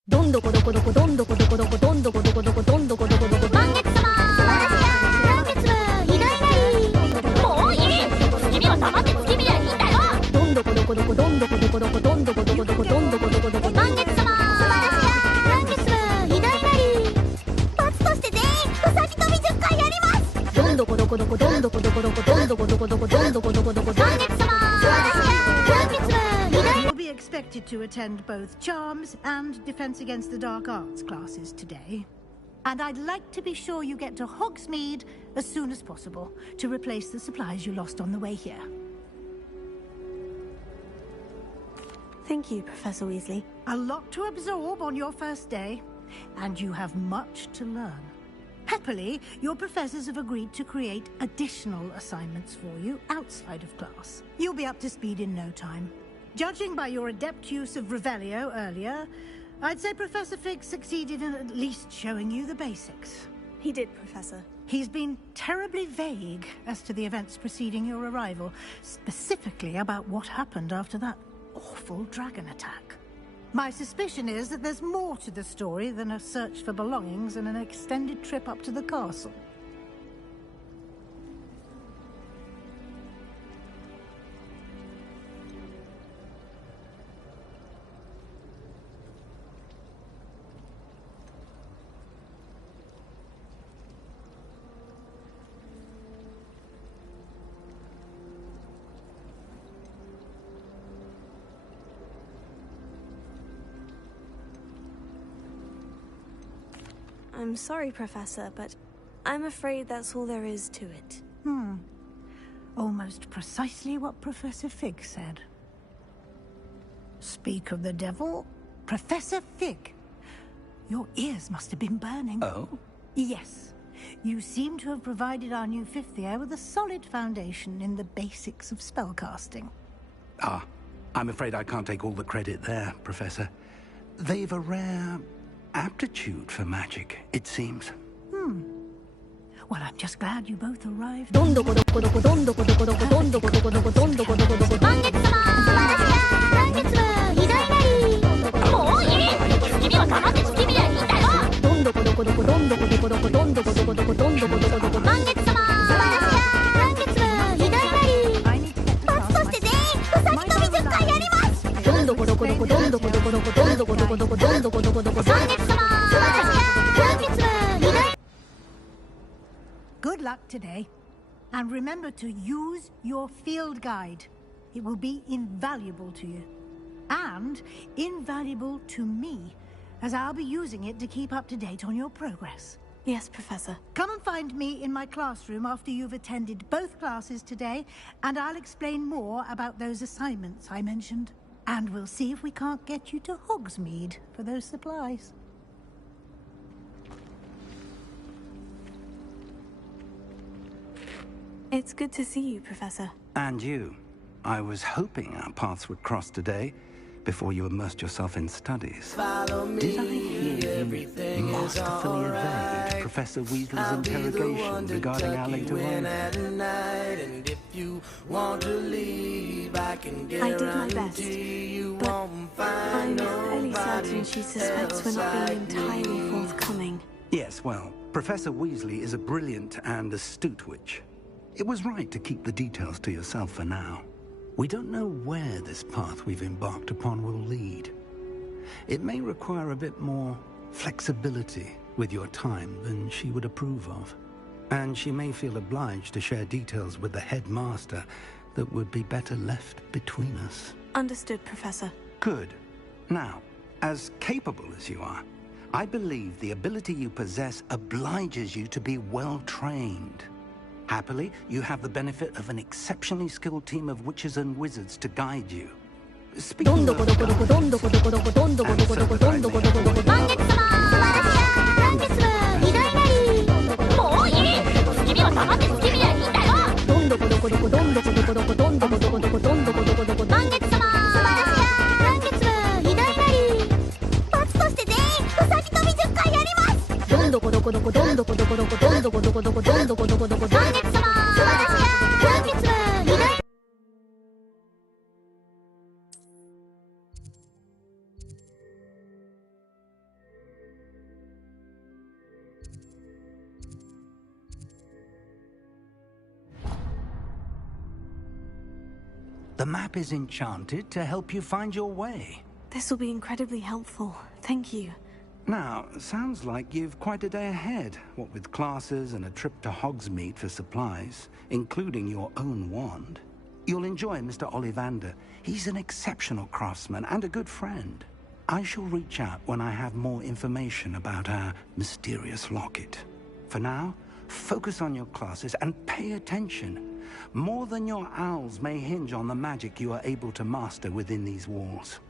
どんどこどこどこどんどこどこどこどんどこどこどこどんどこどこどこ満月様素晴らしや満月部偉大なりもういい君は黙って月見りゃいいんだよどんどこどこどこどんどこどこどこどんどこどこどこどんどこどこどこ満月様素晴らしや満月部偉大なり罰として全員うさぎ跳び10回やりますどんどこどこどこどんどこどこどこどんどこどこどこどんどこどこどこ満月様素晴らしや満月部偉大 You'll be expected to attend both Charms and Defense Against the Dark Arts classes today. And I'd like to be sure you get to Hogsmeade as soon as possible to replace the supplies you lost on the way here. Thank you, Professor Weasley. A lot to absorb on your first day, and you have much to learn. Happily, your professors have agreed to create additional assignments for you outside of class. You'll be up to speed in no time. Judging by your adept use of Revelio earlier, I'd say Professor Fig succeeded in at least showing you the basics. He did, Professor. He's been terribly vague as to the events preceding your arrival, specifically about what happened after that awful dragon attack. My suspicion is that there's more to the story than a search for belongings and an extended trip up to the castle. I'm sorry, Professor, but I'm afraid that's all there is to it. Almost precisely what Professor Fig said. Speak of the devil, Professor Fig. Your ears must have been burning. Oh? Yes. You seem to have provided our new fifth year with a solid foundation in the basics of spellcasting. Ah, I'm afraid I can't take all the credit there, Professor. They've a rare aptitude for magic, it seems. Well, I'm just glad you both arrived. Good luck today. And remember to use your field guide. It will be invaluable to you. And invaluable to me, as I'll be using it to keep up to date on your progress. Yes, Professor. Come and find me in my classroom after you've attended both classes today, and I'll explain more about those assignments I mentioned. And we'll see if we can't get you to Hogsmeade for those supplies. It's good to see you, Professor. And you. I was hoping our paths would cross today, before you immersed yourself in studies. Did I hear you masterfully evade Professor Weasley's interrogation regarding our later arrival? And if you want to leave, I can I did my best, guarantee you but won't find I'm fairly nobody certain she suspects we're not being entirely forthcoming. Yes, well, Professor Weasley is a brilliant and astute witch. It was right to keep the details to yourself for now. We don't know where this path we've embarked upon will lead. It may require a bit more flexibility with your time than she would approve of. And she may feel obliged to share details with the headmaster that would be better left between us. Understood, Professor. Good. Now, as capable as you are, I believe the ability you possess obliges you to be well trained. Happily, you have the benefit of an exceptionally skilled team of witches and wizards to guide you. Speaking of the map is enchanted to help you find your way. This will be incredibly helpful. Thank you. Now, sounds like you've quite a day ahead, what with classes and a trip to Hogsmeade for supplies, including your own wand. You'll enjoy Mr. Ollivander. He's an exceptional craftsman and a good friend. I shall reach out when I have more information about our mysterious locket. For now, focus on your classes and pay attention. More than your owls may hinge on the magic you are able to master within these walls.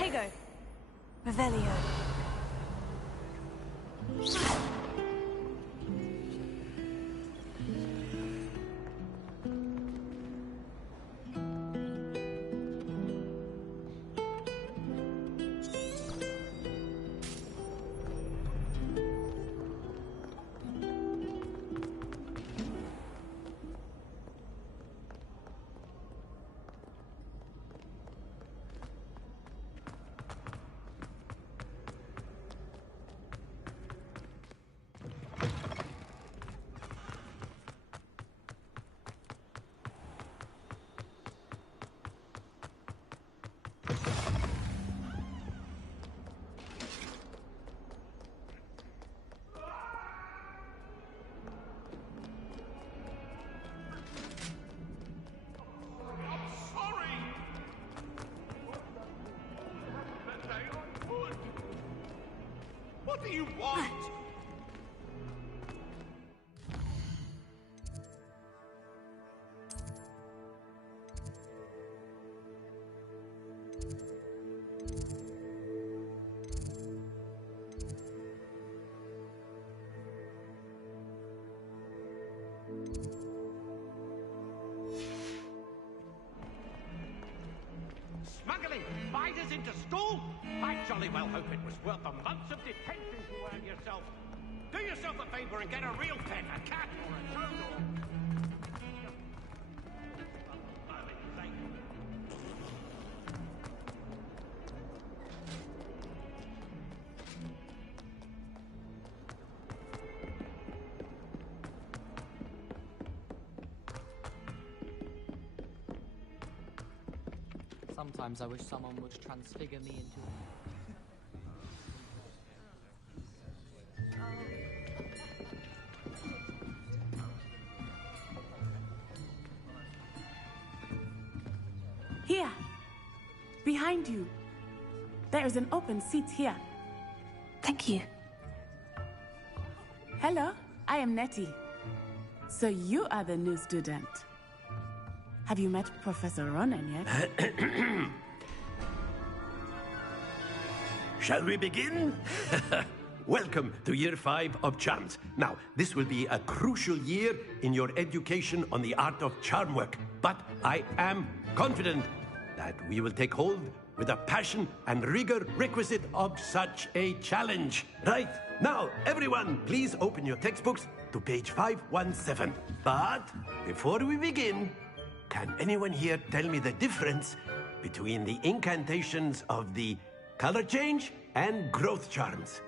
Heyo. Revelio. What do you want? Smuggling spiders into school? I jolly well hope it was worth the months of detention you earned yourself. Do yourself a favor and get a real pet, a cat or a toad or... Sometimes I wish someone would transfigure me into Here! Behind you. There is an open seat here. Thank you. Hello, I am Nettie. So you are the new student. Have you met Professor Ronan yet? Shall we begin? Welcome to Year 5 of Charms. Now, this will be a crucial year in your education on the art of charm work. But I am confident that we will take hold with the passion and rigor requisite of such a challenge. Right, now, everyone, please open your textbooks to page 517. But before we begin, can anyone here tell me the difference between the incantations of the color change and growth charms?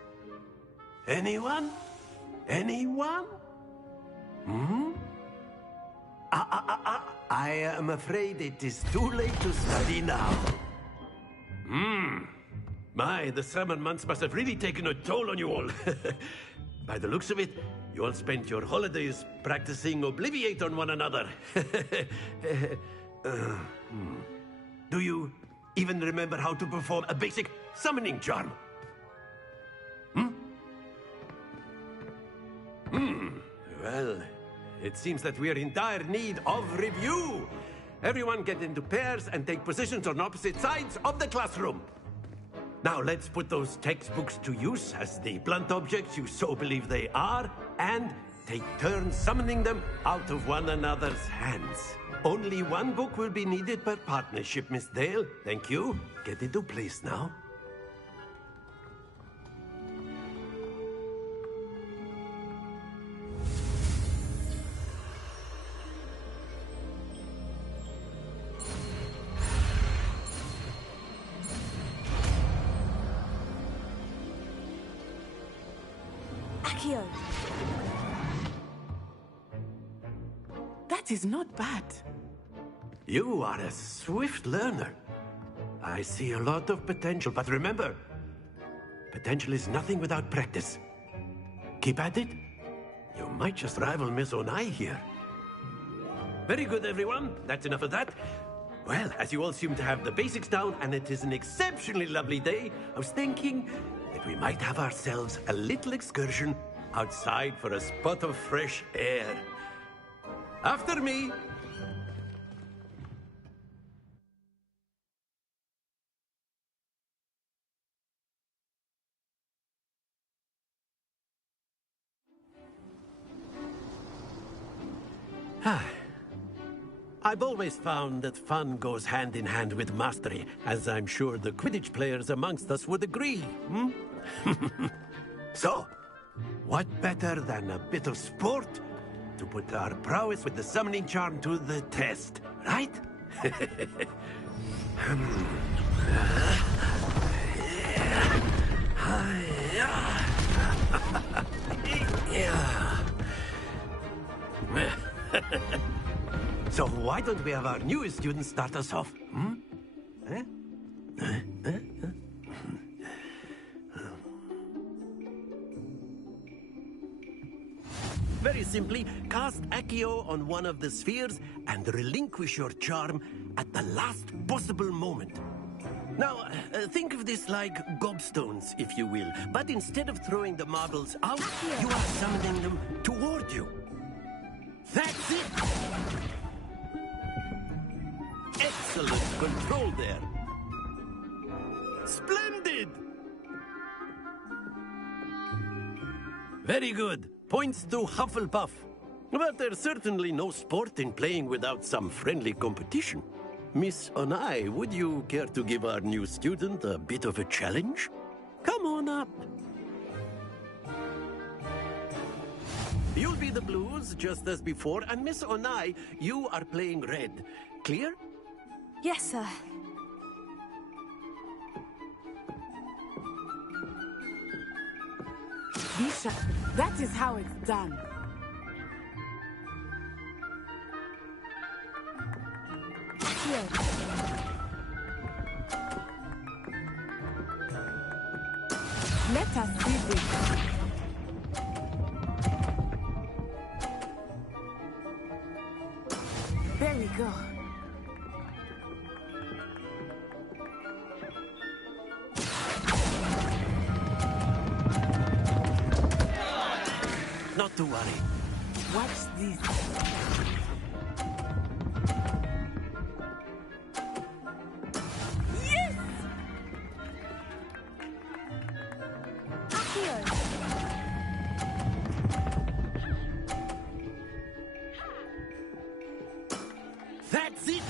Anyone? Anyone? I am afraid it is too late to study now. My, the summer months must have really taken a toll on you all. By the looks of it, you all spent your holidays practicing Obliviate on one another. Do you even remember how to perform a basic summoning charm? Well, it seems that we are in dire need of review. Everyone get into pairs and take positions on opposite sides of the classroom. Now let's put those textbooks to use as the blunt objects you so believe they are, and take turns summoning them out of one another's hands. Only one book will be needed per partnership, Miss Dale. Thank you. Get into place now. Heyo. That is not bad. You are a swift learner. I see a lot of potential, but remember, potential is nothing without practice. Keep at it. You might just rival Miss Onai here. Very good, everyone. That's enough of that. Well, as you all seem to have the basics down, and it is an exceptionally lovely day, I was thinking that we might have ourselves a little excursion outside for a spot of fresh air. After me. I've always found that fun goes hand in hand with mastery, as I'm sure the Quidditch players amongst us would agree. So, what better than a bit of sport to put our prowess with the summoning charm to the test, right? So why don't we have our newest student start us off? Very simply, cast Heyo on one of the spheres and relinquish your charm at the last possible moment. Now, think of this like gobstones, if you will. But instead of throwing the marbles out, you are summoning them toward you. That's it! Excellent control there. Splendid! Very good. Points to Hufflepuff. But there's certainly no sport in playing without some friendly competition. Miss Onai, would you care to give our new student a bit of a challenge? Come on up. You'll be the blues, just as before, and Miss Onai, you are playing red. Clear? Yes, sir. Bisha, that is how it's done. Here. Let us see this. There we go. Not to worry. Watch this. Yes! Heyo. That's it!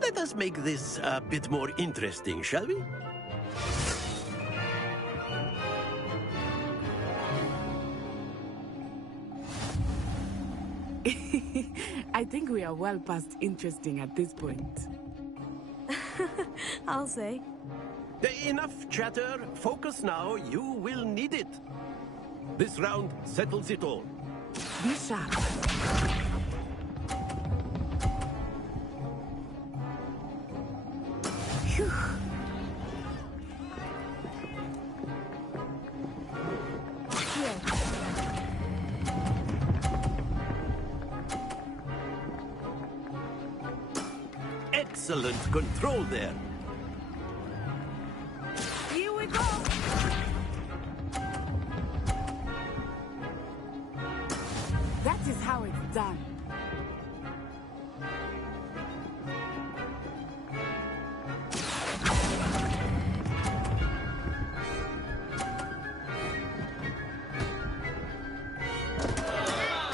Let us make this a bit more interesting, shall we? I think we are well past interesting at this point. I'll say. Enough chatter. Focus now. You will need it. This round settles it all. Be sharp. Phew. Excellent control there. Here we go. That is how it's done.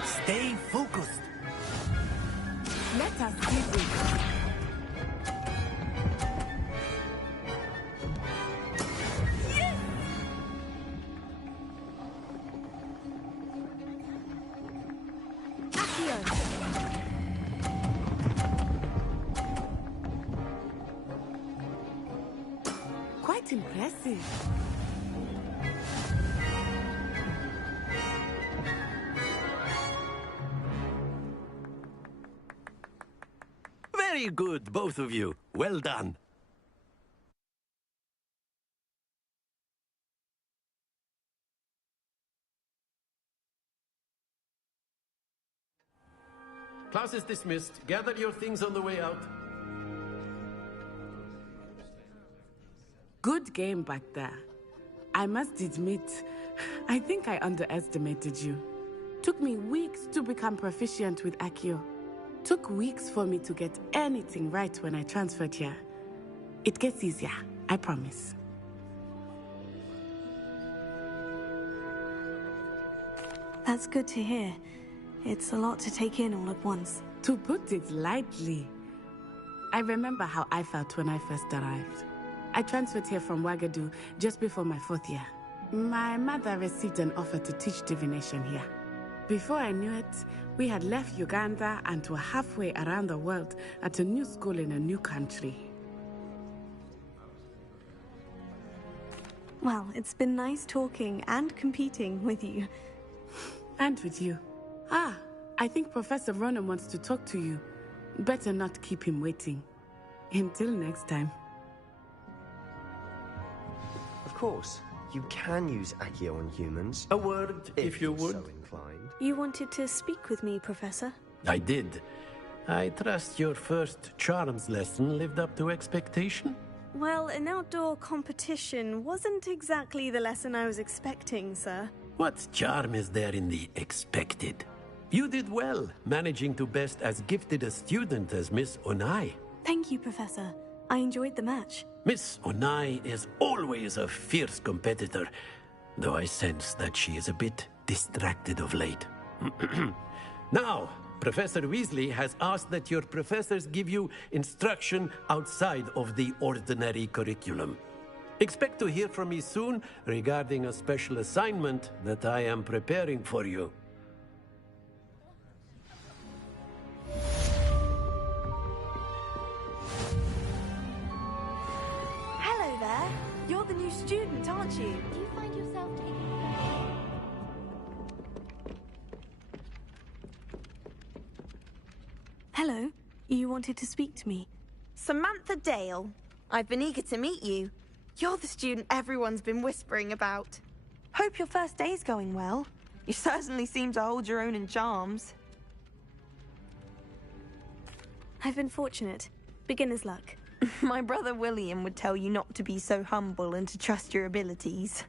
Stay focused. Let us see this. Quite impressive. Very good, both of you. Well done. Class is dismissed. Gather your things on the way out. Good game back there. I must admit, I think I underestimated you. Took me weeks to become proficient with Accio. Took weeks for me to get anything right when I transferred here. It gets easier, I promise. That's good to hear. It's a lot to take in all at once. To put it lightly, I remember how I felt when I first arrived. I transferred here from Wagadu just before my 4th year. My mother received an offer to teach divination here. Before I knew it, we had left Uganda and were halfway around the world at a new school in a new country. Well, it's been nice talking and competing with you. And with you. Ah, I think Professor Ronan wants to talk to you. Better not keep him waiting. Until next time. Of course. You can use Accio on humans. A word, if you would. So inclined. You wanted to speak with me, Professor? I did. I trust your first charms lesson lived up to expectation? Well, an outdoor competition wasn't exactly the lesson I was expecting, sir. What charm is there in the expected? You did well, managing to best as gifted a student as Miss Onai. Thank you, Professor. I enjoyed the match. Miss Onai is always a fierce competitor, though I sense that she is a bit distracted of late. Now, Professor Weasley has asked that your professors give you instruction outside of the ordinary curriculum. Expect to hear from me soon regarding a special assignment that I am preparing for you. Hello there. You're the new student, aren't you? Do you find yourself taking... Hello. You wanted to speak to me. Samantha Dale. I've been eager to meet you. You're the student everyone's been whispering about. Hope your first day's going well. You certainly seem to hold your own in charms. I've been fortunate. Beginner's luck. My brother William would tell you not to be so humble and to trust your abilities.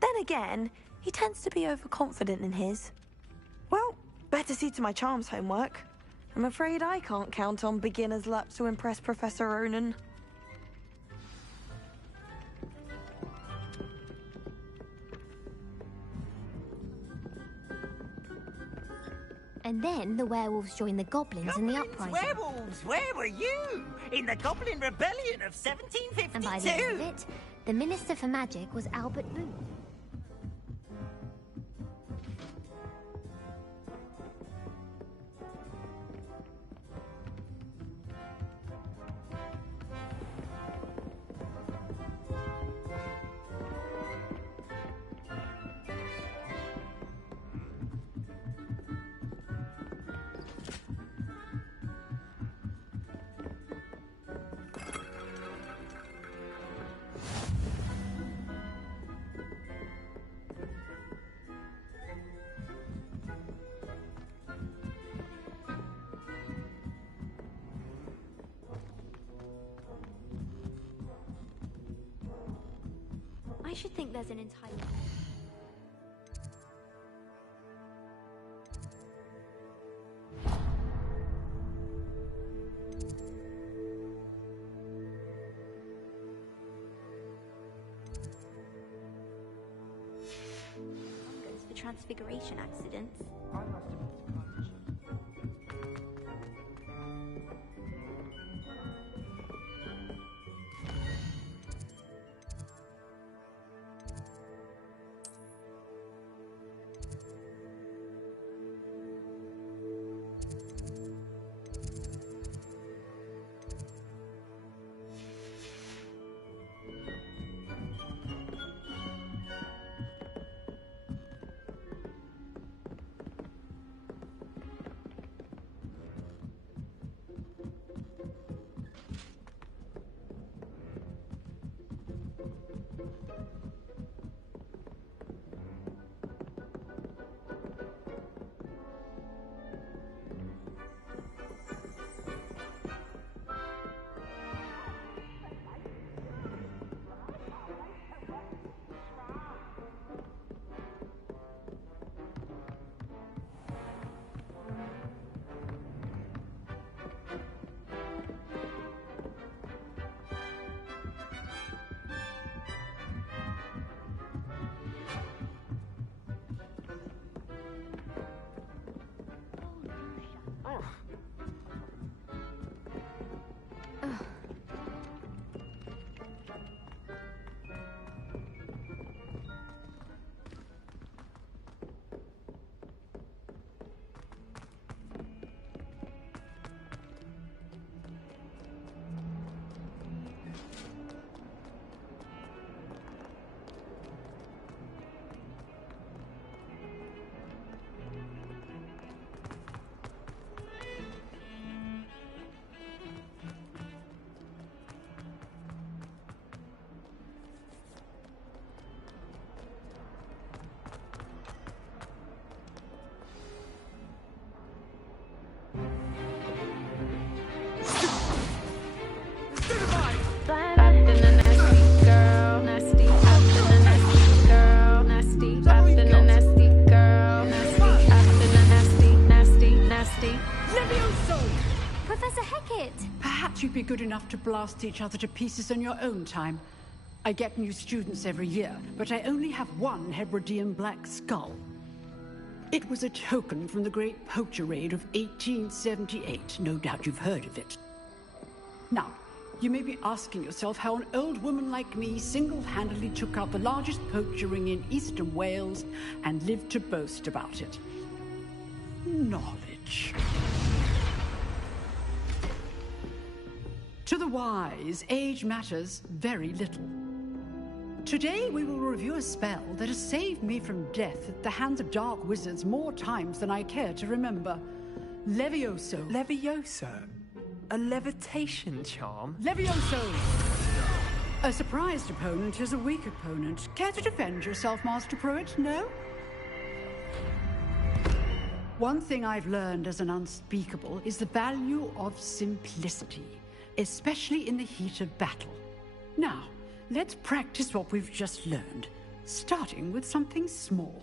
Then again, he tends to be overconfident in his. Well, better see to my charms homework. I'm afraid I can't count on beginner's luck to impress Professor Ronan. And then the werewolves joined the goblins in the uprising. Werewolves! Where were you? In the Goblin Rebellion of 1752! And by the end of it, the Minister for Magic was Albert Booth. I should think there's an entire... for transfiguration accidents. Perhaps you'd be good enough to blast each other to pieces in your own time. I get new students every year, but I only have one Hebridean black skull. It was a token from the Great Poacher Raid of 1878. No doubt you've heard of it. Now, you may be asking yourself how an old woman like me single-handedly took out the largest poacher ring in eastern Wales and lived to boast about it. Knowledge. To the wise, age matters very little. Today we will review a spell that has saved me from death at the hands of dark wizards more times than I care to remember. Levioso. Levioso? A levitation charm? Levioso! A surprised opponent is a weak opponent. Care to defend yourself, Master Pruitt? No? One thing I've learned as an unspeakable is the value of simplicity, especially in the heat of battle. Now, let's practice what we've just learned, starting with something small.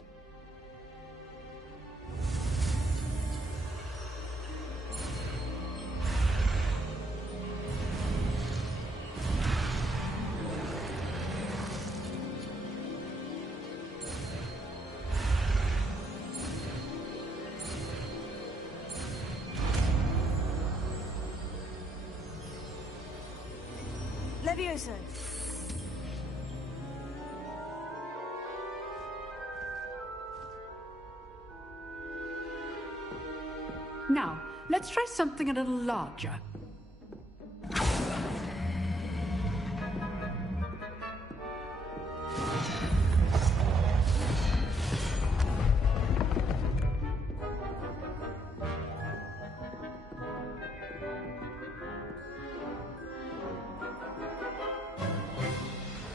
Levioso. Now, let's try something a little larger.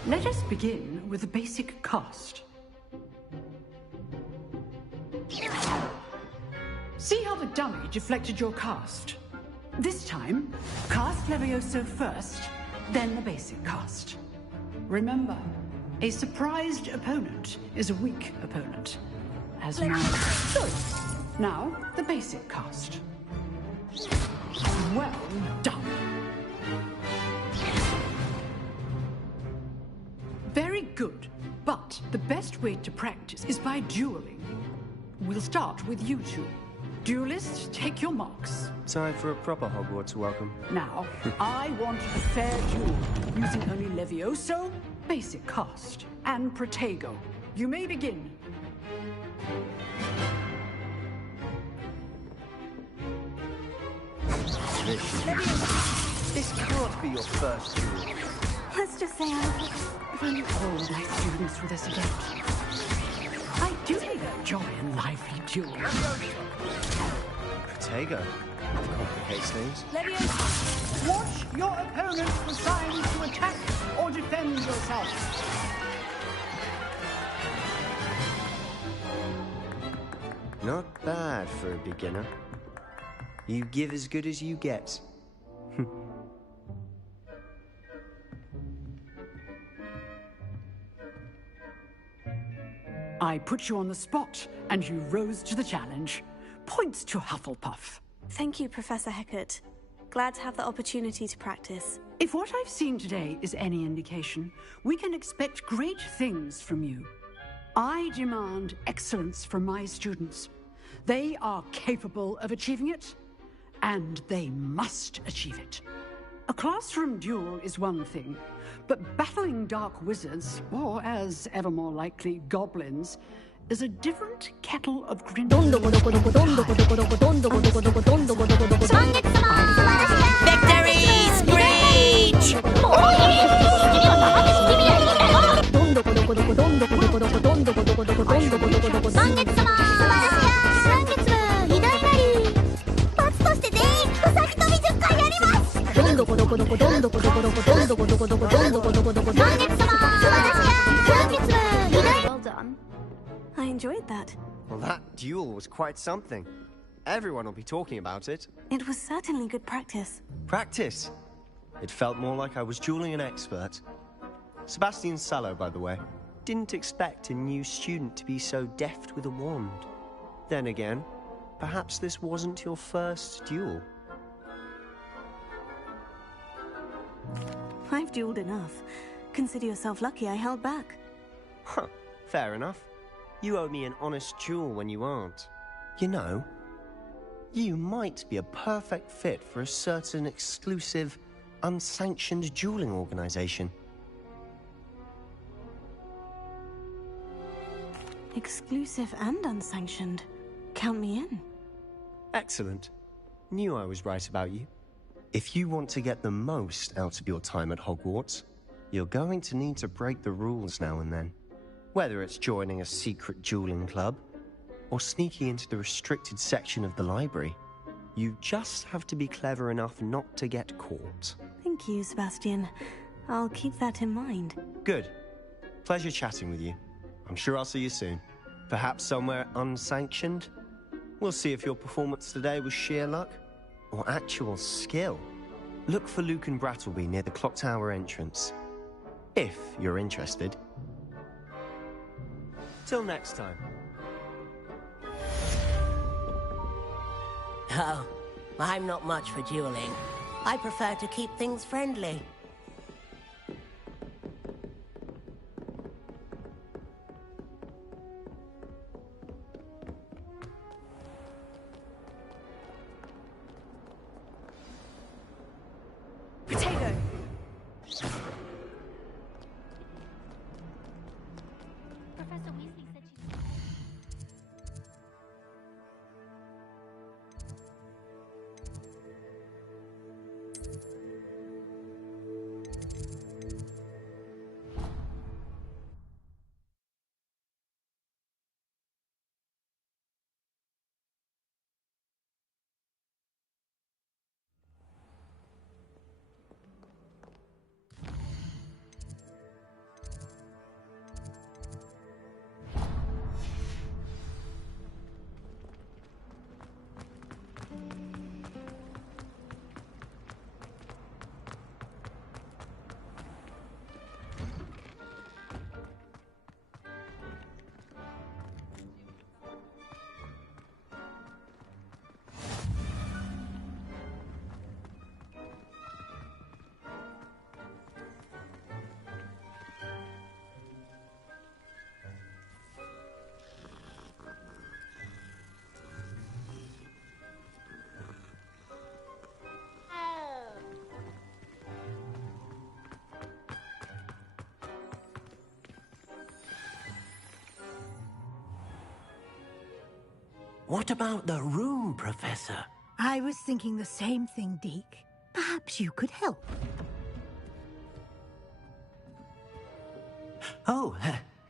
Let us begin with the basic cast. See how the dummy deflected your cast? This time, cast Levioso first, then the basic cast. Remember, a surprised opponent is a weak opponent. As my choice. Now, the basic cast. Well done. Very good, but the best way to practice is by dueling. We'll start with you two. Duelists, take your marks. Time for a proper Hogwarts welcome. Now, I want a fair duel, using only Levioso, basic cast, and Protego. You may begin. This can't be your first duel. Let's just say If only all my students were this adept. I do take a joy in lively duels. Protego. Complicates things. Levioso, watch your opponent for signs to attack or defend yourself. Not bad for a beginner. You give as good as you get. I put you on the spot, and you rose to the challenge. Points to Hufflepuff. Thank you, Professor Hecat. Glad to have the opportunity to practice. If what I've seen today is any indication, we can expect great things from you. I demand excellence from my students. They are capable of achieving it, and they must achieve it. A classroom duel is one thing, but battling dark wizards, or as ever more likely, goblins, is a different kettle of grin. Victory screech! Well done. I enjoyed that. Well, that duel was quite something. Everyone will be talking about it. It was certainly good practice. Practice? It felt more like I was dueling an expert. Sebastian Sallow, by the way. Didn't expect a new student to be so deft with a wand. Then again, perhaps this wasn't your first duel. I've dueled enough. Consider yourself lucky I held back. Huh, fair enough. You owe me an honest duel when you aren't. You know, you might be a perfect fit for a certain exclusive, unsanctioned dueling organization. Exclusive and unsanctioned. Count me in. Excellent. Knew I was right about you. If you want to get the most out of your time at Hogwarts, you're going to need to break the rules now and then. Whether it's joining a secret dueling club, or sneaking into the restricted section of the library, you just have to be clever enough not to get caught. Thank you, Sebastian. I'll keep that in mind. Good. Pleasure chatting with you. I'm sure I'll see you soon. Perhaps somewhere unsanctioned? We'll see if your performance today was sheer luck or actual skill. Look for Luke and Brattleby near the clock tower entrance, if you're interested. Till next time. Oh, I'm not much for dueling. I prefer to keep things friendly. Potato! Professor Weasley said she... What about the room, Professor? I was thinking the same thing, Deke. Perhaps you could help. Oh,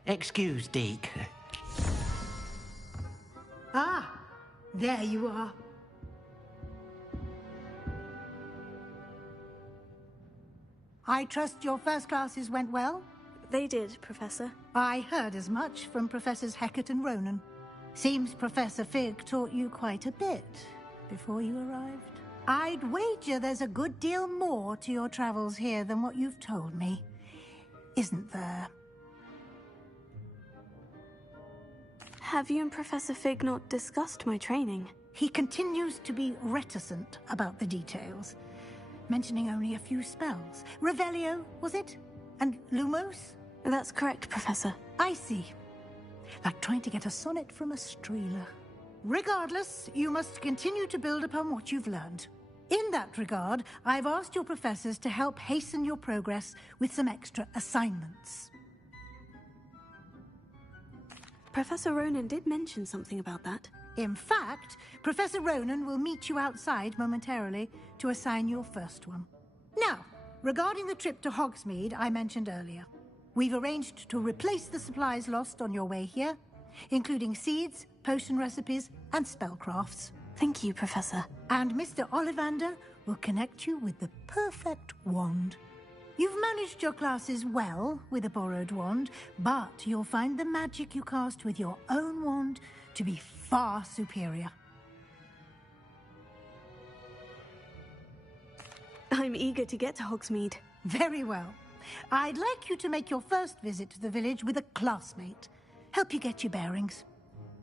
excuse, Deke. Ah, there you are. I trust your first classes went well? They did, Professor. I heard as much from Professors Hecat and Ronan. Seems Professor Fig taught you quite a bit before you arrived. I'd wager there's a good deal more to your travels here than what you've told me. Isn't there? Have you and Professor Fig not discussed my training? He continues to be reticent about the details, mentioning only a few spells. Revelio, was it? And Lumos? That's correct, Professor. I see. Like trying to get a sonnet from a streeler. Regardless, you must continue to build upon what you've learned. In that regard, I've asked your professors to help hasten your progress with some extra assignments. Professor Ronan did mention something about that. In fact, Professor Ronan will meet you outside momentarily to assign your first one. Now, regarding the trip to Hogsmeade I mentioned earlier, we've arranged to replace the supplies lost on your way here, including seeds, potion recipes, and spellcrafts. Thank you, Professor. And Mr. Ollivander will connect you with the perfect wand. You've managed your classes well with a borrowed wand, but you'll find the magic you cast with your own wand to be far superior. I'm eager to get to Hogsmeade. Very well. I'd like you to make your first visit to the village with a classmate. Help you get your bearings.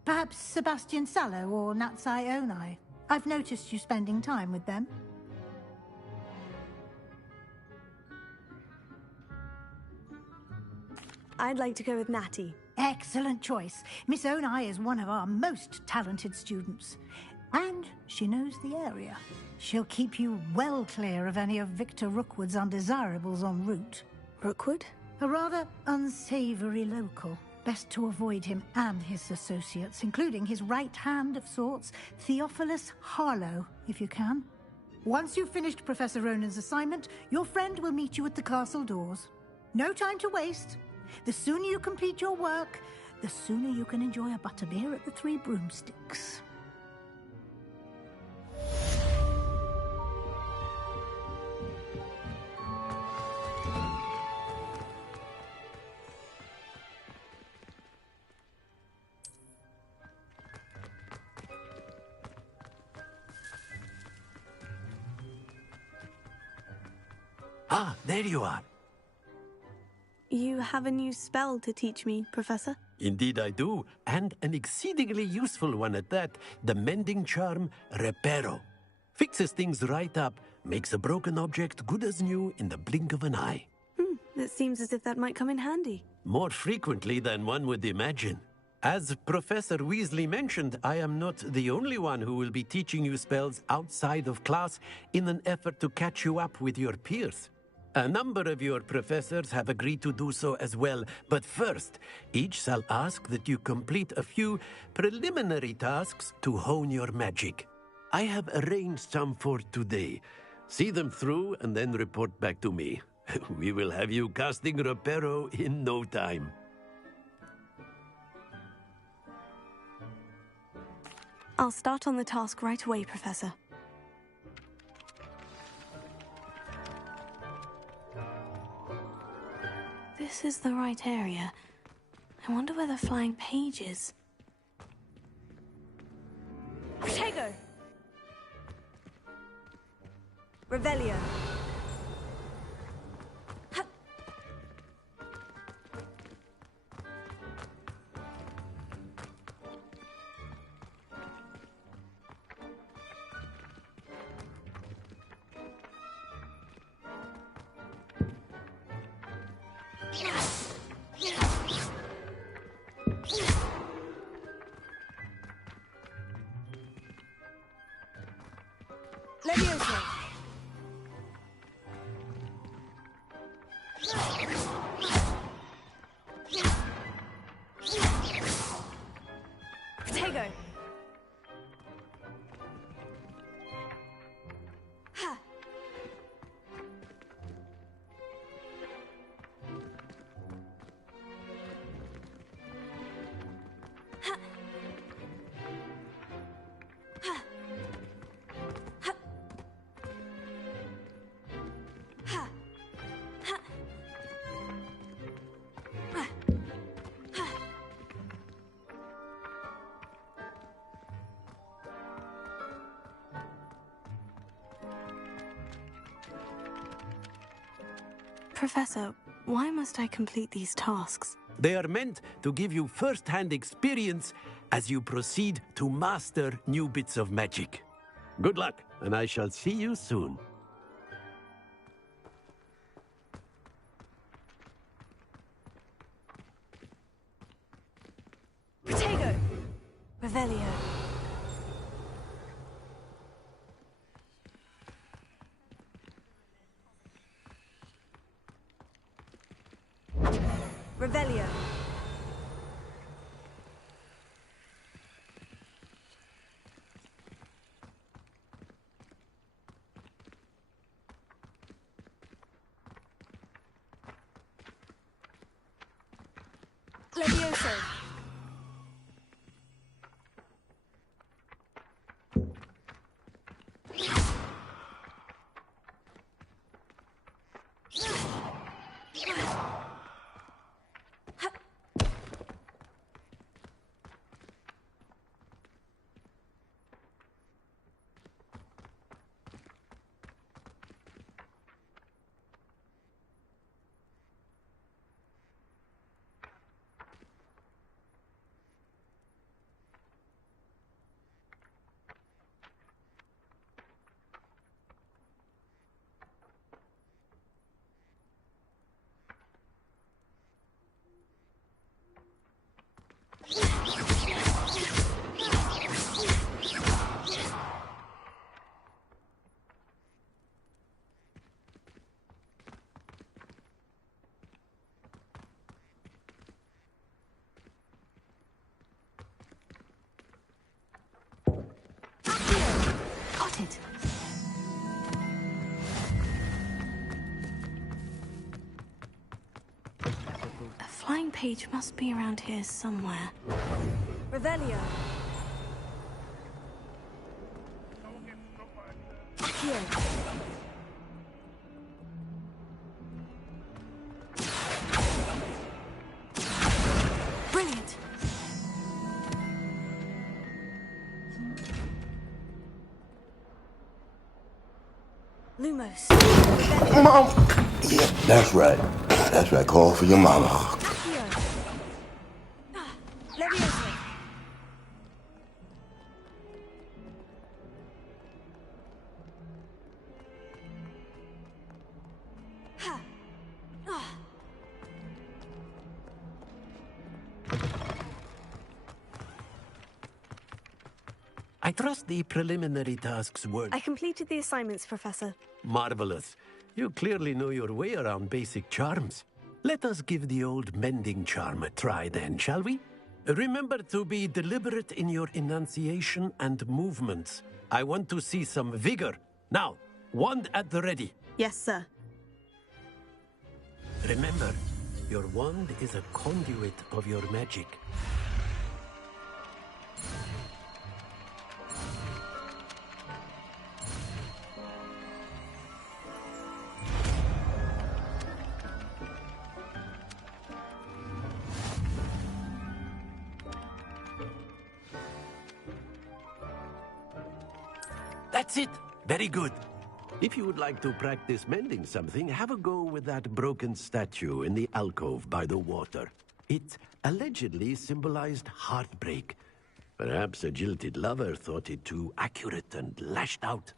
Perhaps Sebastian Sallow or Natsai Onai. I've noticed you spending time with them. I'd like to go with Natty. Excellent choice. Miss Onai is one of our most talented students. And she knows the area. She'll keep you well clear of any of Victor Rookwood's undesirables en route. Rookwood? A rather unsavory local. Best to avoid him and his associates, including his right hand of sorts, Theophilus Harlow, if you can. Once you've finished Professor Ronan's assignment, your friend will meet you at the castle doors. No time to waste. The sooner you complete your work, the sooner you can enjoy a butterbeer at the Three Broomsticks. Ah, there you are. You have a new spell to teach me, Professor? Indeed I do, and an exceedingly useful one at that. The mending charm, Reparo. Fixes things right up, makes a broken object good as new in the blink of an eye. It seems as if that might come in handy. More frequently than one would imagine. As Professor Weasley mentioned, I am not the only one who will be teaching you spells outside of class in an effort to catch you up with your peers. A number of your professors have agreed to do so as well, but first, each shall ask that you complete a few preliminary tasks to hone your magic. I have arranged some for today. See them through and then report back to me. We will have you casting Reparo in no time. I'll start on the task right away, Professor. This is the right area. I wonder where the flying page is. Protego! Revelio. Levioso. Protego. Ha. Ha. Ha. Ha. Ha. Ha. Ha. Ha. Professor, why must I complete these tasks? They are meant to give you first-hand experience as you proceed to master new bits of magic. Good luck, and I shall see you soon. Protego. Revelio. Revelio. Levioso. spotted. A flying page must be around here somewhere. Revelio. Here. Brilliant. Lumos. Mom! Yeah, that's right. That's right. Call for your mama. Leviosa. I trust the preliminary tasks were I completed the assignments, Professor. marvelous. You clearly know your way around basic charms. Let us give the old mending charm a try then, shall we? Remember to be deliberate in your enunciation and movements. I want to see some vigor. Now, wand at the ready. Yes, sir. Remember, your wand is a conduit of your magic. That's it. Very good. If you would like to practice mending something, have a go with that broken statue in the alcove by the water. It allegedly symbolized heartbreak. Perhaps a jilted lover thought it too accurate and lashed out.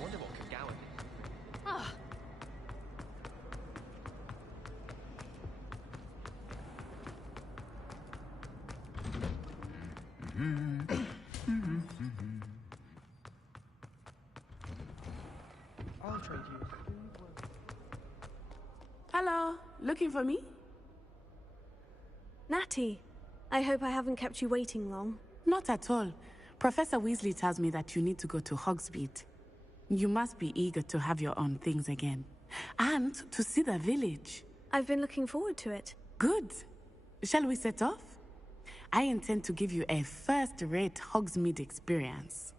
Wonder what could Gowan do. Ah, I'll trade you. Hello, looking for me? Natty, I hope I haven't kept you waiting long. Not at all. Professor Weasley tells me that you need to go to Hogsmeade. You must be eager to have your own things again. And to see the village. I've been looking forward to it. Good. Shall we set off? I intend to give you a first-rate Hogsmeade experience.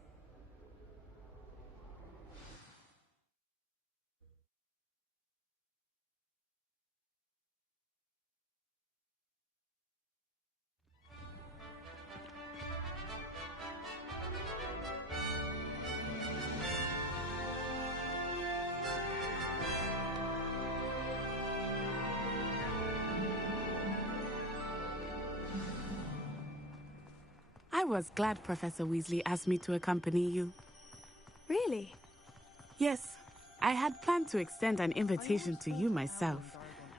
I was glad Professor Weasley asked me to accompany you. Really? Yes, I had planned to extend an invitation to you myself.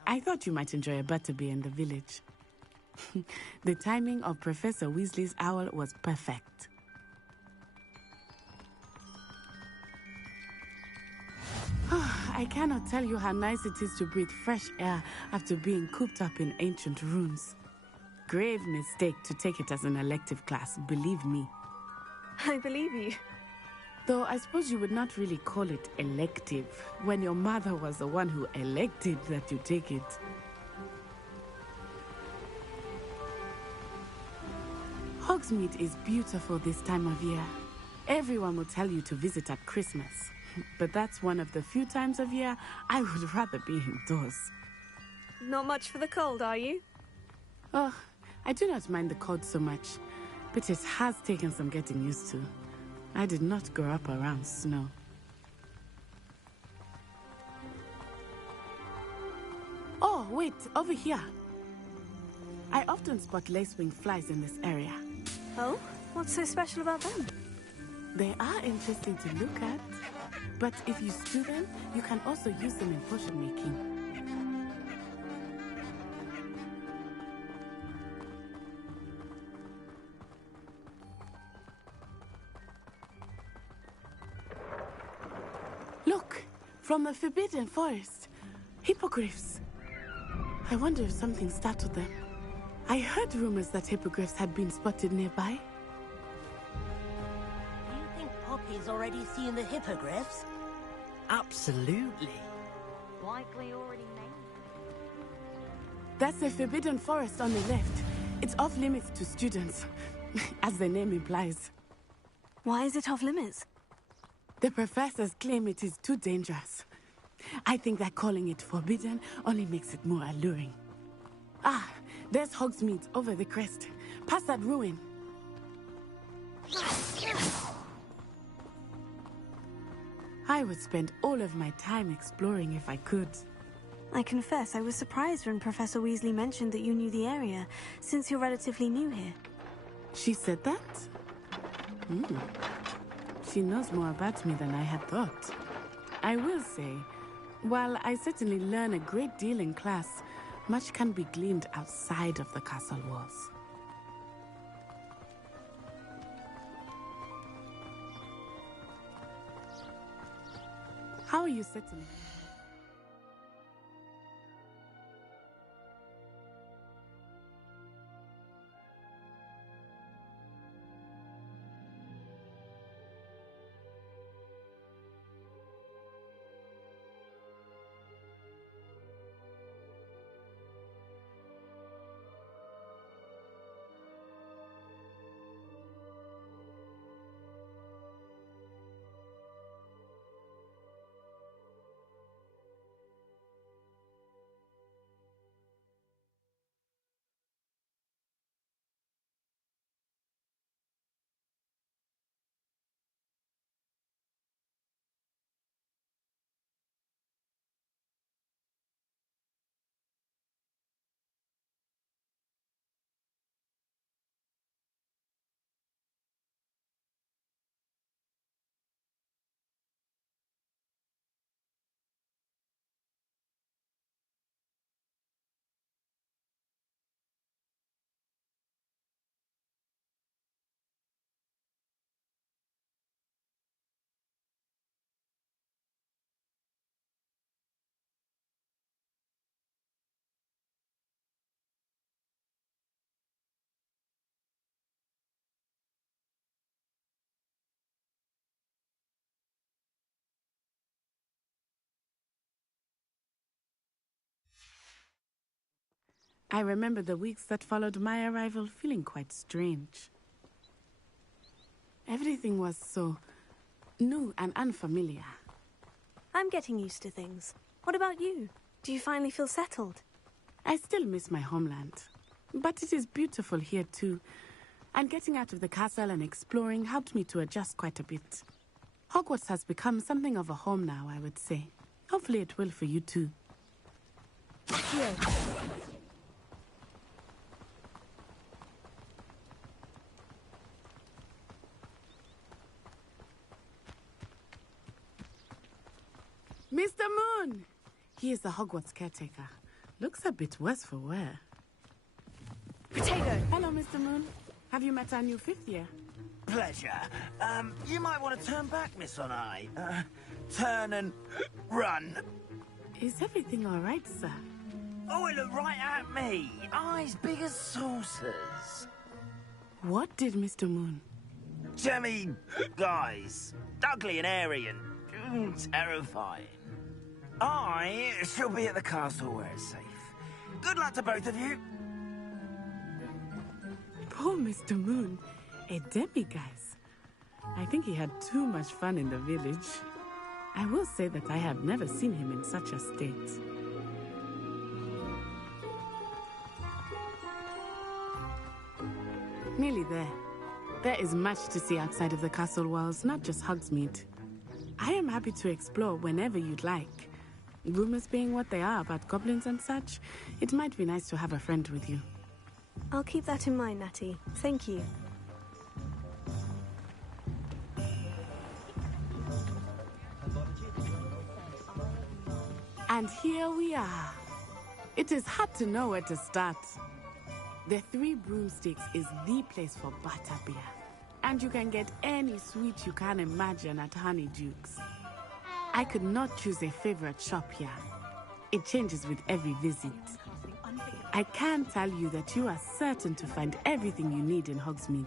I thought you might enjoy a butterbeer in the village. The timing of Professor Weasley's owl was perfect. I cannot tell you how nice it is to breathe fresh air after being cooped up in ancient rooms. Grave mistake to take it as an elective class, believe me. I believe you. Though I suppose you would not really call it elective when your mother was the one who elected that you take it. Hogsmeade is beautiful this time of year. Everyone will tell you to visit at Christmas. But that's one of the few times of year I would rather be indoors. Not much for the cold, are you? Oh, I do not mind the cold so much, but it has taken some getting used to. I did not grow up around snow. Oh, wait, over here. I often spot lacewing flies in this area. Oh? What's so special about them? They are interesting to look at. But if you stew them, you can also use them in potion making. Look, from the Forbidden Forest. Hippogriffs. I wonder if something startled them. I heard rumors that hippogriffs had been spotted nearby. Do you think Poppy's already seen the hippogriffs? Absolutely. Likely already named. That's the Forbidden Forest on the left. It's off limits to students, as the name implies. Why is it off limits? The professors claim it is too dangerous. I think that calling it forbidden only makes it more alluring. Ah, there's Hogsmeade over the crest. Past that ruin. I would spend all of my time exploring if I could. I confess I was surprised when Professor Weasley mentioned that you knew the area, since you're relatively new here. She said that? She knows more about me than I had thought. I will say, while I certainly learn a great deal in class, much can be gleaned outside of the castle walls. How are you settling? I remember the weeks that followed my arrival feeling quite strange. Everything was so new and unfamiliar. I'm getting used to things. What about you? Do you finally feel settled? I still miss my homeland, but it is beautiful here too. And getting out of the castle and exploring helped me to adjust quite a bit. Hogwarts has become something of a home now, I would say. Hopefully it will for you too. Here. Mr. Moon! He is the Hogwarts caretaker. Looks a bit worse for wear. Potato! Hello, Mr. Moon. Have you met our new fifth year? Pleasure. You might want to turn back, Miss On-Eye. Turn and run. Is everything all right, sir? Oh, it looked right at me. Eyes big as saucers. What did Mr. Moon? Jemmy guys. Ugly and airy and terrifying. I shall be at the castle where it's safe. Good luck to both of you. Poor Mr. Moon. A demiguise. I think he had too much fun in the village. I will say that I have never seen him in such a state. Nearly there. There is much to see outside of the castle walls, not just Hogsmeade. I am happy to explore whenever you'd like. Rumors being what they are about goblins and such, it might be nice to have a friend with you. I'll keep that in mind, Natty. Thank you. And here we are. It is hard to know where to start. The Three Broomsticks is the place for butterbeer. And you can get any sweet you can imagine at Honeydukes. I could not choose a favorite shop here. It changes with every visit. I can tell you that you are certain to find everything you need in Hogsmeade.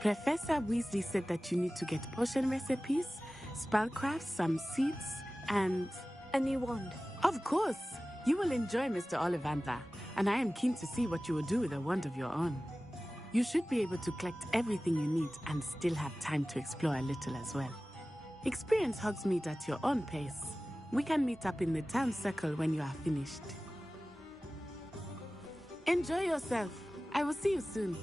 Professor Weasley said that you need to get potion recipes, spellcrafts, some seeds, and... a new wand. Of course! You will enjoy Mr. Ollivander, and I am keen to see what you will do with a wand of your own. You should be able to collect everything you need and still have time to explore a little as well. Experience Hogsmeade at your own pace. We can meet up in the town circle when you are finished. Enjoy yourself. I will see you soon.